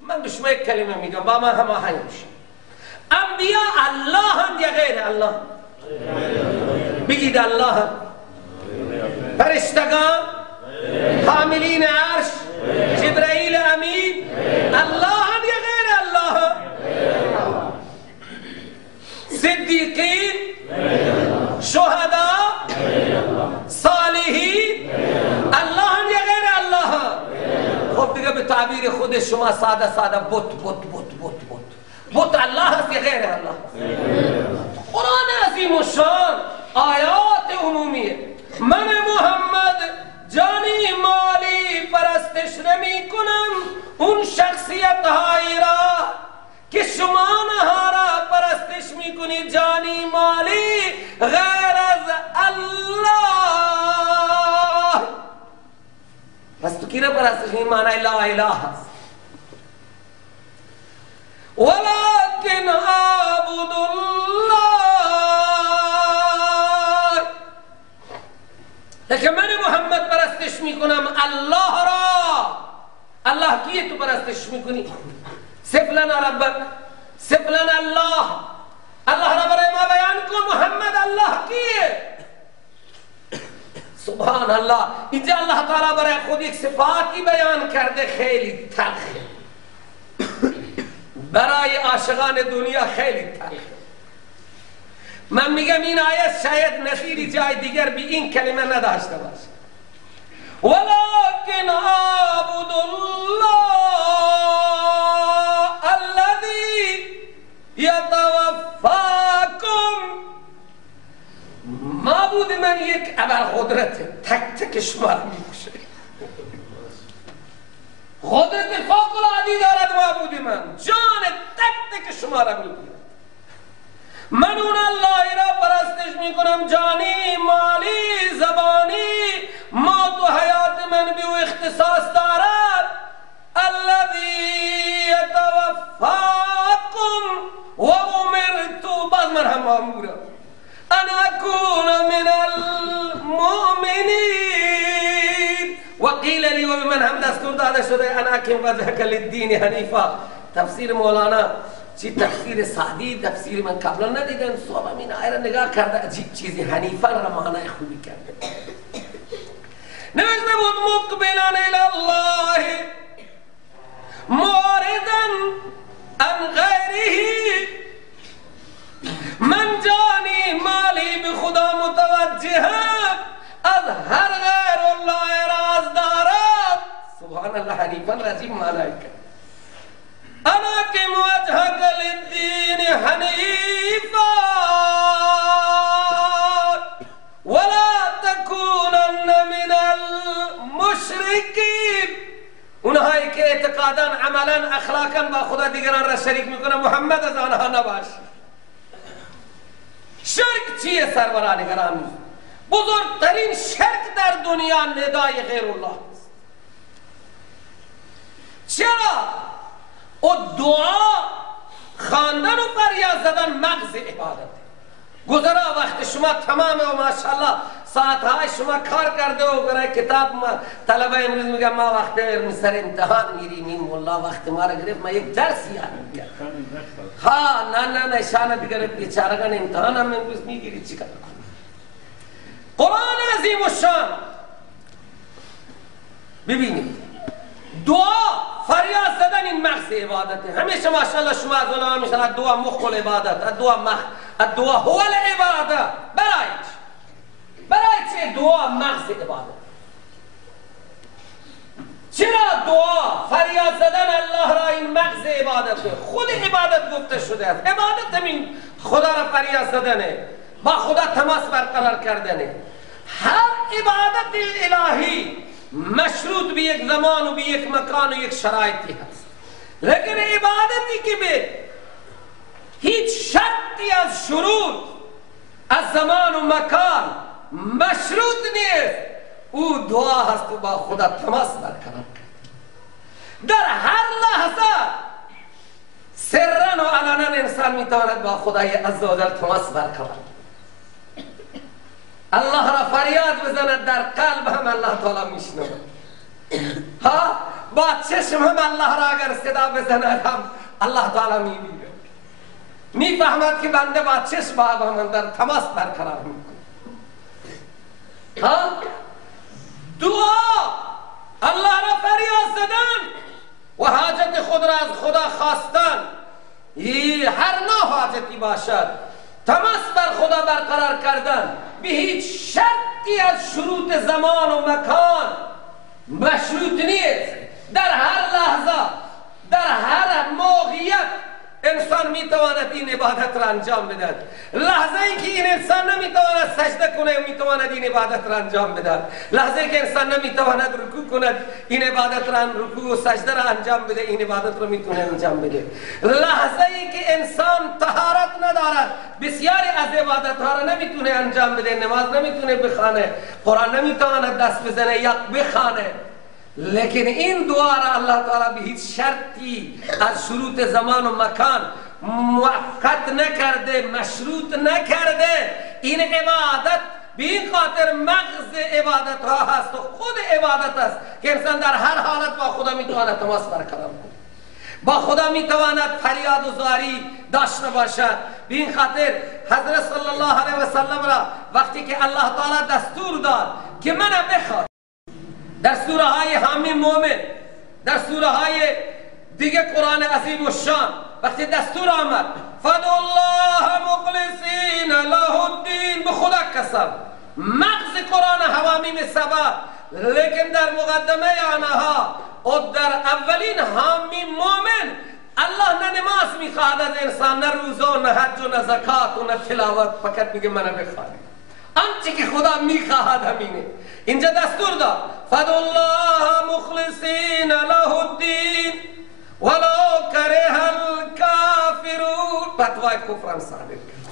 من به شما یک کلمه میگم با من هماهنگ بشید. انبیاء الله هم یا غیر الله؟ بگید الله هم. فرشتگان، حاملین عرش، جبرائیل امین، الله هم یا غیر الله هم؟ صدیقین، شهدا، صالحین، الله هم یا غیر الله هم؟ خب دیگه به تعبیر خود شما ساده بت الله هست یا غیر الله؟ قرآن عظیم و شان آیات عمومیه. من محمد جانی مالی پرستش نمی کنم اون شخصیت هایی را که شما نها را پرستش می کنید جانی مالی غیر از الله. پس تو کی را پرستش؟ این معنی لا اله هست. ولكن اعبد الله. لیکن من محمد پرستش میکنم الله را. الله کیه تو پرستش میکنی؟ صف لنا ربک، صف لنا الله. الله را برای ما بیان کن. محمد الله کیه؟ سبحان الله. اینجا الله تعالی برای خود یک صفاتی بیان کرده خیلی تلخه. برای عاشقان دنیا خیلی تلخ. من میگم این آیت شاید نظیری جای دیگر بی این کلمه نداشته باشه. ولكن اعبد الله الذي يتوفاكم. معبود من یک ابرقدرت، تک تک شما را میکشه. قدرت فوق العاده دارد معبود من، جان تک تک شما را میگیرد. من اون الله را پرستش میکنم، جانی، مالی، زبانی، موت و حیات من به او اختصاص دارد. الذی یتوفاکم و امرت، باز من هم مامورم، ان اکون من المؤمنین و قیل لی، و من هم دستور داده شده ان اقم وجهک للدین حنیفا. تفسیر مولانا چی تفسیر سعدی، تفسیر من قبلا ندیدم، صبح این آیه را نگاه کرده، عجیب چیزی حنیفا را معنای خوبی کرده. نوشته بود مقبلا الی الله معرضا عن غیره. من جانی مالی به خدا متوجهم، از هر غیر الله راز دارد. سبحان الله، حنیفا را عجیب معنای کرد. انا اقم وجهک للدین حنیفا ولا تکونن من المشرکین. اونهایی که اعتقادا، عملا، اخلاقا با خدا دیگران را شریک میکنه، محمد از آنها نباش. شرک چیه سروران گرامی؟ بزرگترین شرک در دنیا ندای غیر الله است. چرا؟ و دعا خواندن و فریاد زدن مغز عبادت. گذرا وقت شما تمام و ماشاءالله ساعتهای شما کار کرده و برای کتاب طلبه امروز میگم ما وقت سر امتحان میریم، این مولا وقت ما را گرفت، ما یک درسی یاد میگم. ها نه شانه دیگر بیچارگان امتحان هم امروز میگیری چی کنم. قرآن عظیم و شان ببینید، دعا فریاد زدن این مغز عبادته. همیشه ماشاءالله شما از علما میشن دعا مخ العبادت، دعا هو العباده. برای چه دعا مغز عبادت؟ چرا دعا فریاد زدن الله را این مغز عبادته؟ خود عبادت گفته شده است. عبادت همین خدا را فریاد زدنه، با خدا تماس برقرار کردنه. هر عبادت الهی مشروط به یک زمان و به یک مکان و یک شرایطی هست، لیکن عبادتی که به هیچ شرطی از شروط از زمان و مکان مشروط نیست، او دعا هست و با خدا تماس برقرار کرد. در هر لحظه سرن و علنا انسان میتواند با خدای عزوجل تماس برقرار. الله را فریاد بزند، در قلب هم الله تعالی میشنود. ها با چشم هم الله را اگر صدا بزند هم الله تعالی میبیند، میفهمد که بنده با چشم با هم در تماس برقرار میکنه. ها دعا، الله را فریاد زدن و حاجت خود را از خدا خواستن، هر نوع حاجتی باشد، تماس بر خدا برقرار کردن، به هیچ شرطی از شروط زمان و مکان مشروط نیست. در هر لحظه، در هر موقعیت انسان میتواند این عبادت را انجام بدهد. لحظه ای که این انسان نمیتواند سجده کنه میتواند این عبادت را انجام بدهد. لحظه ای که انسان نمیتواند رکوع کند این عبادت را، رکوع و سجده را انجام بده، این عبادت را میتونه انجام بده. لحظه ای که انسان طهارت ندارد، بسیاری از عبادت ها را نمیتونه انجام بده، نماز نمیتونه بخوانه، قرآن نمیتواند دست بزنه یا بخوانه، لیکن این دعا را الله تعالی به هیچ شرطی از شروط زمان و مکان موقت نکرده، مشروط نکرده. این عبادت به این خاطر مغز عبادت ها هست و خود عبادت است که انسان در هر حالت با خدا میتواند تماس برقرار کنه، با خدا میتواند فریاد و زاری داشته باشد. به این خاطر حضرت صلی الله علیه و سلم را وقتی که الله تعالی دستور داد که منو بخواد، در سوره های حامی مومن، در سوره های دیگه قرآن عظیم و شان وقتی دستور آمد فدعوا الله مخلصین له الدین، به خدا قسم مغز قرآن حوامیم سبا، لیکن در مقدمه آنها و در اولین حامی مومن الله نه نماز میخواهد از انسان، نه روزه و نه حج و نه زکات و نه تلاوت، فقط میگه منو بخوانید. آنچه که خدا میخواهد همینه. اینجا دستور داد فدعوا الله مخلصین له الدین ولو کره الکافرون. فتوای کفرم صادر کرد.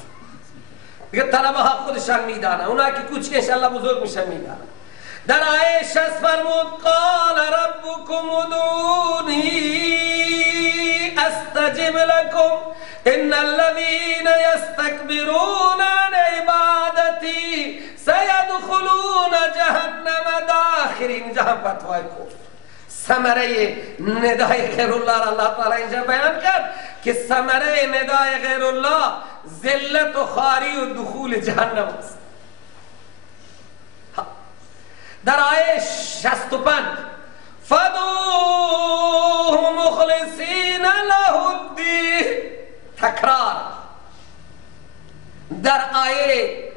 دیگه طلبه ها خودشان میدانه، اونا که کوچک انشالله بزرگ میشن میدانه. در آیه 60 فرمود قال ربکم ادعونی استجب لكم ان الذين يستكبرون عن عبادتي سيدخلون جهنم داخرین. جهان فتوای کفر، ثمره ندای غیر الله را الله تعالی اینجا بیان کرد که ثمره ندای غیر الله ذلت و خواری و دخول جهنم است. در آیه 65 فدعوه مخلصین له الدین، تکرار. در آیه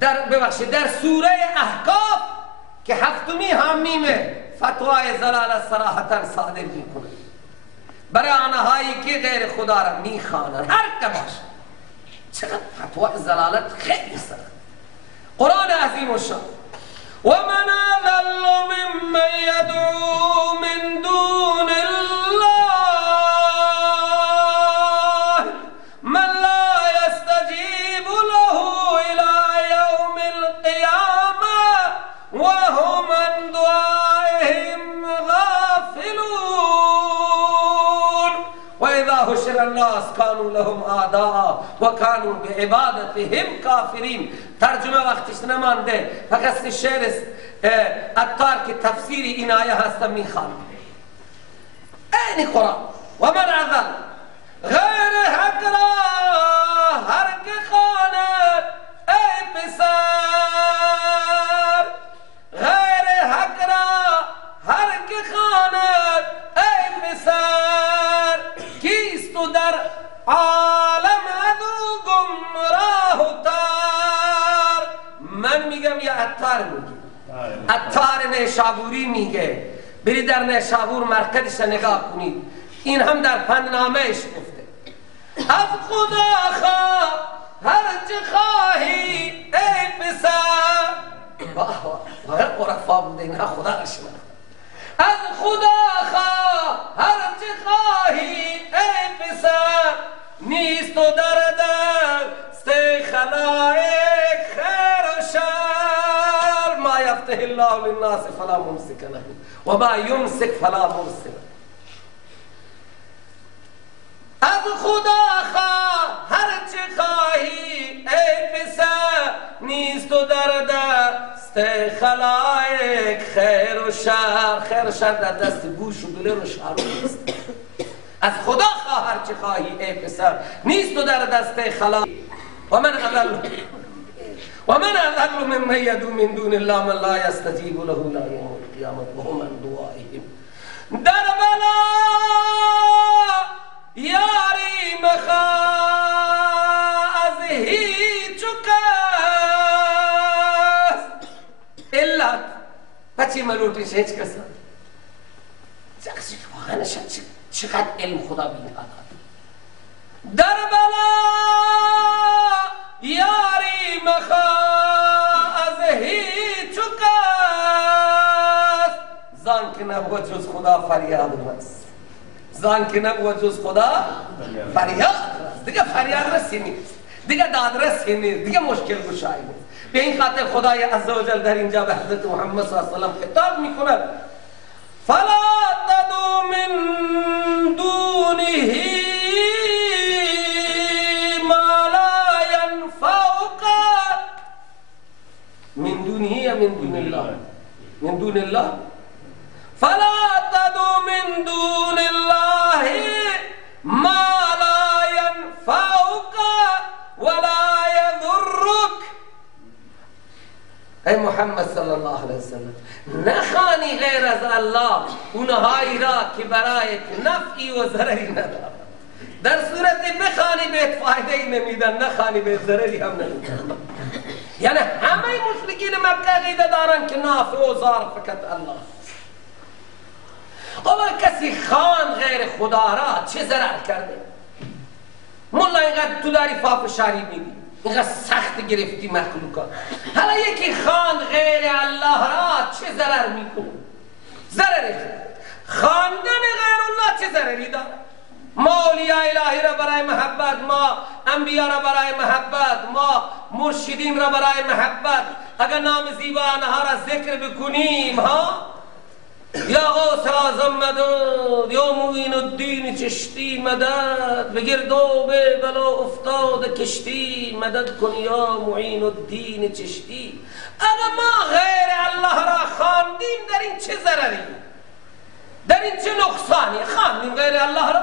در سوره احقاف که هفتمی حامیمه فتوای زلالت صراحتا صادر میکنه برای آنهایی که غیر خدا را میخوانند، هر که باشه. چقدر فتوای زلالت خیلی سخت. قرآن عظیم و شان و من اضل ممن یدعو من دون الله من لا یستجیب له الى یوم القیامه و هم عن دعائهم غافلون و اذا حشر الناس كانوا لهم اعداء و كانوا بعبادتهم کافرین. ترجمه وقتش نمانده، فقط شعر عطار که تفسیر این آیه هستم میخوانم. این قرآن و من اضل غیر حق را هر که خواند ای پسر، غیر حق را هر که خواند ای پسر، کیست و در عالم ادو گمراه و تار. من میگم یا عطار میگه، عطار نیشابوری میگه. برید در نیشابور مرکزش نگاه کنید، این هم در پندنامهش گفته از خدا خواه هر چه خواهی ای پسر. باید عرفا بوده، اینها خدا را شناخت. از خدا خواه هر چه خواهی ای پسر، نیست و در دست خلائق خیر و شر. ما یفتح الله للناس فلا ممسک له و ما یمسک فلا مرسل. از خدا خواه هر چه خواهی ای پسر، نیست و در دست خلائق خیر و شر. خیر و شر در دست گوش و دل و شعر نیست. از خدا خواه هر چه خواهی ای پسر، نیست و در دست خلائق. و من اضل ممن یدعو من دون الله من لا یستجیب له الی یوم القیامة و هم عن دعائهم. در بلا یاری مخواه از هیچ و کس، علت بچه ملوٹش هیچ کس شخصی که واقعا چقدر علم خدا بیداد. در بلا یاری مخواه از هیچ و کس، زان که نبود جز خدا فریاد است. زان که نبود جز خدا فریاد است. دیگه فریاد رسی نیست، دیگه دادرسی نیست، دیگه مشکل گشایی نیست. به این خاطر خدای عزوجل در اینجا به حضرت محمد صلی الله علیه و سلم خطاب میکند فلا تدعو من دونه ما لا ينفعك. من دونه یا من دون الله؟ من دون الله. فلا تدعو من دون الله ما لا ينفعك ولا يضرك. ای محمد صلی صلی الله علیه وسلم نخوانی غیر از الله اونهایی را که برای نفعی و ضرری ندارد. در صورت بخوانی بهت فایده ای نمیدن، نخوانی بهت ضرری هم نمیدن. یعنی همه مشرکین مکه عقیده دارن که نافع و ضار فقط الله. اما کسی خان غیر خدا را چه ضرر کرده؟ مولا اینقدر تو داری پافشاری میدی، اینقدر سخت گرفتی مخلوقات، حالا یکی خان غیر الله را چه ضرر میکنه؟ ضرری خواندن غیر الله چه ضرری داره؟ ما اولیاء الهی را برای محبت، ما انبیا را برای محبت، ما مرشدین را برای محبت اگر نام زیبا آنها را ذکر بکنیم یا غوث اعظم مدد، یا معین الدین چشتی مدد، به گرداب بلا افتاد کشتی مدد کن یا معین الدین چشتی. اگر ما غیر الله را خواندیم در این چه ضرری، در این چه نقصانی؟ خواندیم غیر الله را.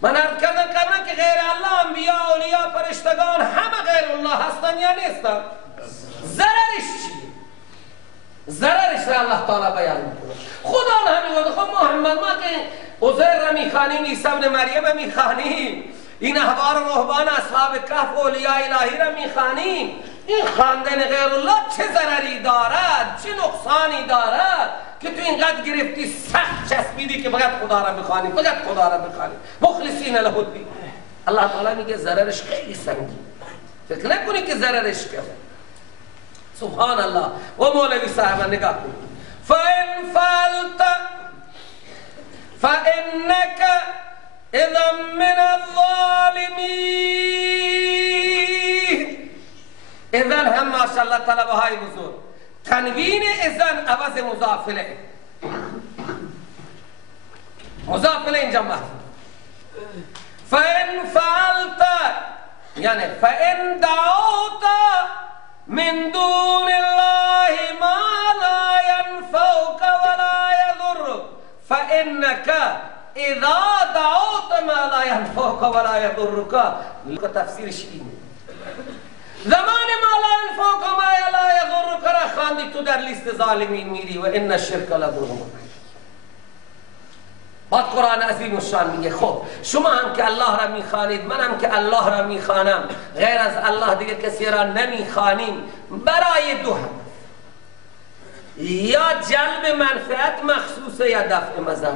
من عرض کردم قبلا که غیر الله انبیاء اولیاء فرشتگان همه غیر الله هستن یا نیستن؟ ضررش چیه؟ ضررش را الله تعالی بیان میکنه. خدا همین گفت خب محمد ما که عزیر را میخوانیم، عیسی ابن مریم میخوانیم، این احبار و رهبان اصحاب کهف اولیاء الهی را میخوانیم، این خواندن غیر الله چه ضرری دارد، چه نقصانی دارد که تو اینقدر گرفتی سخت چسبیدی که فقط خدا را بخوانی، فقط خدا را بخوانی مخلصین له الدین؟ الله تعالی میگه ضررش خیلی سنگین، فکر نکنی که ضررش کمه. سبحان الله. و مولوی صاحب نگاه کنید، فَإِنْ فَعَلْتَ فَإِنَّكَ إِذًا مِنَ الظَّالِمِينَ. اذن هم ماشاءالله طلبه های بزرگ، تنوین اذن عوض مضافله، مضافله اینجا محضور. فَإِنْ فَعَلْتَ یعنی فَإِنْ دعوت من دون الله ما لا ينفعك ولا يضرك فإنك اذا دعوت ما لا ينفعك ولا يضرك. تفسیرش اینه، زمان ما لا ينفعك ما لا يضرك را خواندی تو در لیست ظالمین میری و ان الشرک لظلم. بعد قرآن عظیم الشان میگه خب شما هم که الله را میخوانید، من هم که الله را میخوانم، غیر از الله دیگه کسی را نمیخوانیم برای دو هم، یا جلب منفعت مخصوصه یا دفع مضرت.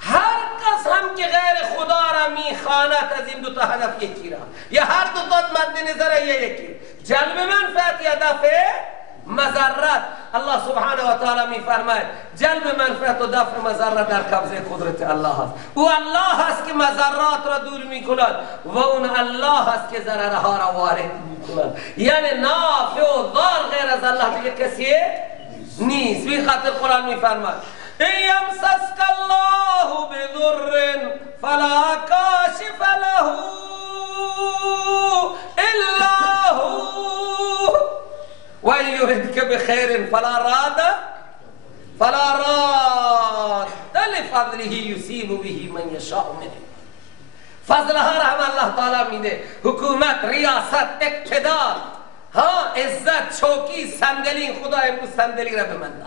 هر کس هم که غیر خدا را میخواند از این دو تا هدف یکی را، یا هر دو تا مد نظر یکی، جلب منفعت یا دفع مضرت. الله سبحانه و تعالی میفرماید جلب منفعت و دفع مضرت در قبضه قدرت الله است. او الله است که مضرات را دور میکند و اون الله است که ضررها را وارد میکند. یعنی نافع و ضار غیر از الله دیگه کسی نیست. به خاطر قرآن میفرماید یمسسک الله بضر فلا کاشف له الا هو و ان یردک بخیر فلا راد لفضله یصیب به من یشاء منه. فضلها را هم الله تعالی میده، حکومت، ریاست، اقتدار، عزت، چوکی، صندلی. خدا امروز صندلی را به من داد.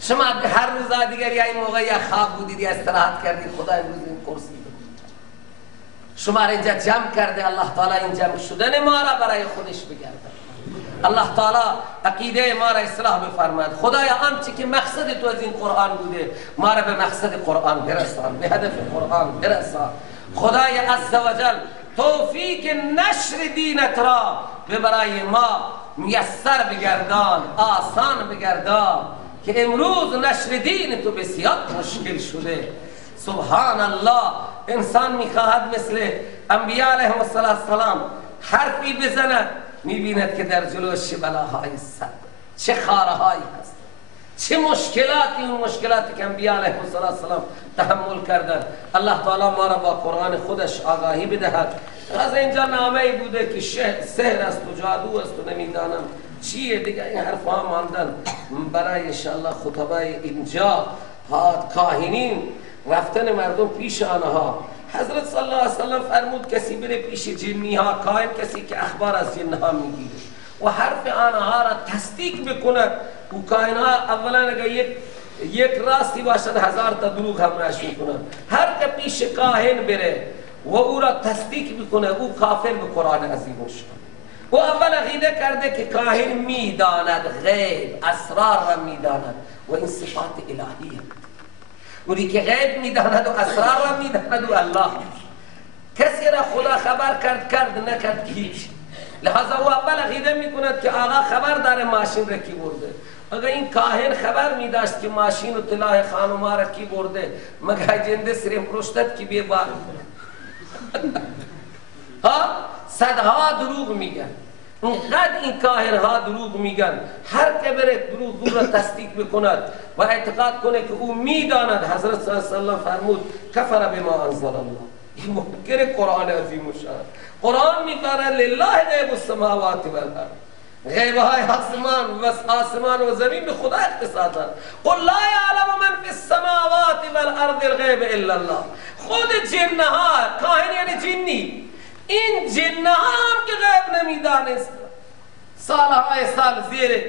شما هر روز دیگر یا این موقع یا خواب بودید یا استراحت کردید، خدا امروز این کرسی بود شما را اینجا جمع کرده. الله تعالی این جمع شدن ما را برای خودش بگردد. الله تعالی عقیده ما را اصلاح بفرماید. خدایا آنچه که مقصد تو از این قرآن بوده ما را به مقصد قرآن برسان، به هدف قرآن برسان. خدای عزوجل توفیق نشر دینت را به برای ما میسر بگردان، آسان بگردان که امروز نشر دین تو بسیار مشکل شده. سبحان الله. انسان میخواهد مثل انبیاء علیهم السلام حرفی بزند، میبیند که در جلوش بلاهای سر، چه خارهایی هست، چه مشکلاتی، اون مشکلاتی که انبیاء علیهم السلام تحمل کردند. الله تعالی ما را با قرآن خودش آگاهی بدهد. از اینجا نامه بوده که سحر است و جادو است و نمیدانم چیه دیگه، این حرفها ماندن برای انشاءالله خطبه اینجا. کاهنین رفتن مردم پیش آنها، حضرت صلی الله علیه وسلم فرمود کسی بره پیش جنی ها، کاهن کسی که اخبار از جن ها میگیره، و حرف آنها را تصدیق بکند. او کائنات اولا اگر یک راستی باشد 1000 تا دروغ هم نشون کنند. هر که پیش کاهن بره و او را تصدیق بکنه او کافر به قرآن عظیم شد. و اول عقیده کرده که کاهن میداند غیب، اسرار را میداند و این صفات الهیه. اونی که غیب میداند و اسرار را میداند و الله. کسی را خدا خبر کرد نکرد هیچ. لحاظا او اول عقیده میکند که آقا خبر داره ماشین را کی برده. اگر این کاهن خبر میداشت که ماشین و طلای خانوما را کی برده، مگر جنده سریم پرشتت کی بیبار ها صدها دروغ میگن. اینقدر این کاهنها دروغ میگن. هر که بره دروغ را تصدیق بکند و اعتقاد کنه که او میداند. حضرت صلی الله علیه وسلم فرمود کفر بما انزل الله. این منکر قرآن عظیم شان. قرآن میفرماید لله غیب السماوات والارض. غیبهای آسمان و زمین به خدا اختصاص دارد. قل لا یعلم من فی السماوات والارض الغیب الا الله. خود جنها، کاهن یعنی جنی، این جنها هم که غیب نمیدانست. سالهای سال زیر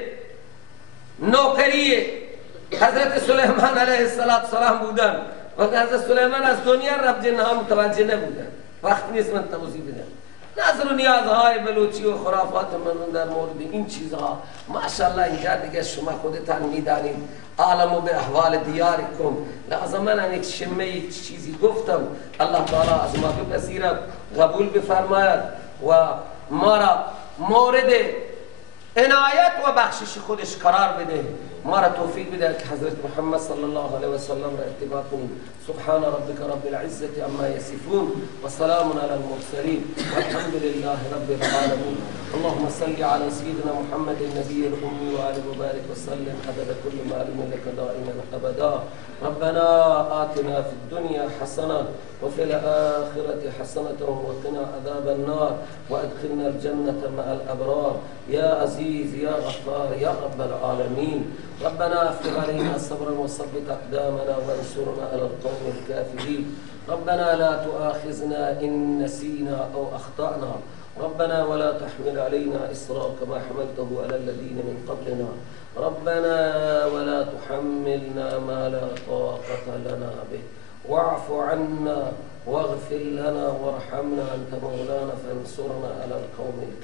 نوکری حضرت سلیمان علیه السلام بودن. وقتی حضرت سلیمان از دنیا رفت جنها متوجه نبودن. وقت نیست من توضیح بدم. نظر و نیازهای بلوچی و خرافات من در مورد این چیزها ماشاءالله اینجا دیگه شما خودتان میدانید. عالم به احوال دیارکم. لازم من یک شمه چیزی گفتم. الله تعالی از ما بپذیرد، قبول بفرماید و ما را مورد عنایت و بخشش خودش قرار بده. ما را توفیق بده که حضرت محمد صلی الله علیه و سلم را اتباع کنیم. سبحان ربك رب العزة عما يصفون وسلام على المرسلين والحمد لله رب العالمين. اللهم صل على سيدنا محمد النبي الأمي وآله وبارك وسلم عدد كل معلوم لك دائما أبدا. ربنا آتنا في الدنيا حسنة وفي الآخرة حسنة وقنا عذاب النار وأدخلنا الجنة مع الأبرار يا عزيز يا غفار يا رب العالمين. ربنا افرغ علينا صبرا وثبت أقدامنا وانصرنا على القوم الكافرين. ربنا لا تؤاخذنا إن نسينا أو أخطأنا. ربنا ولا تحمل علينا إصرا كما حملته على الذين من قبلنا. ربنا ولا تحملنا ما لا طاقة لنا به واعف عنا واغفر لنا وارحمنا أنت مولانا فانصرنا على القوم الكافرين.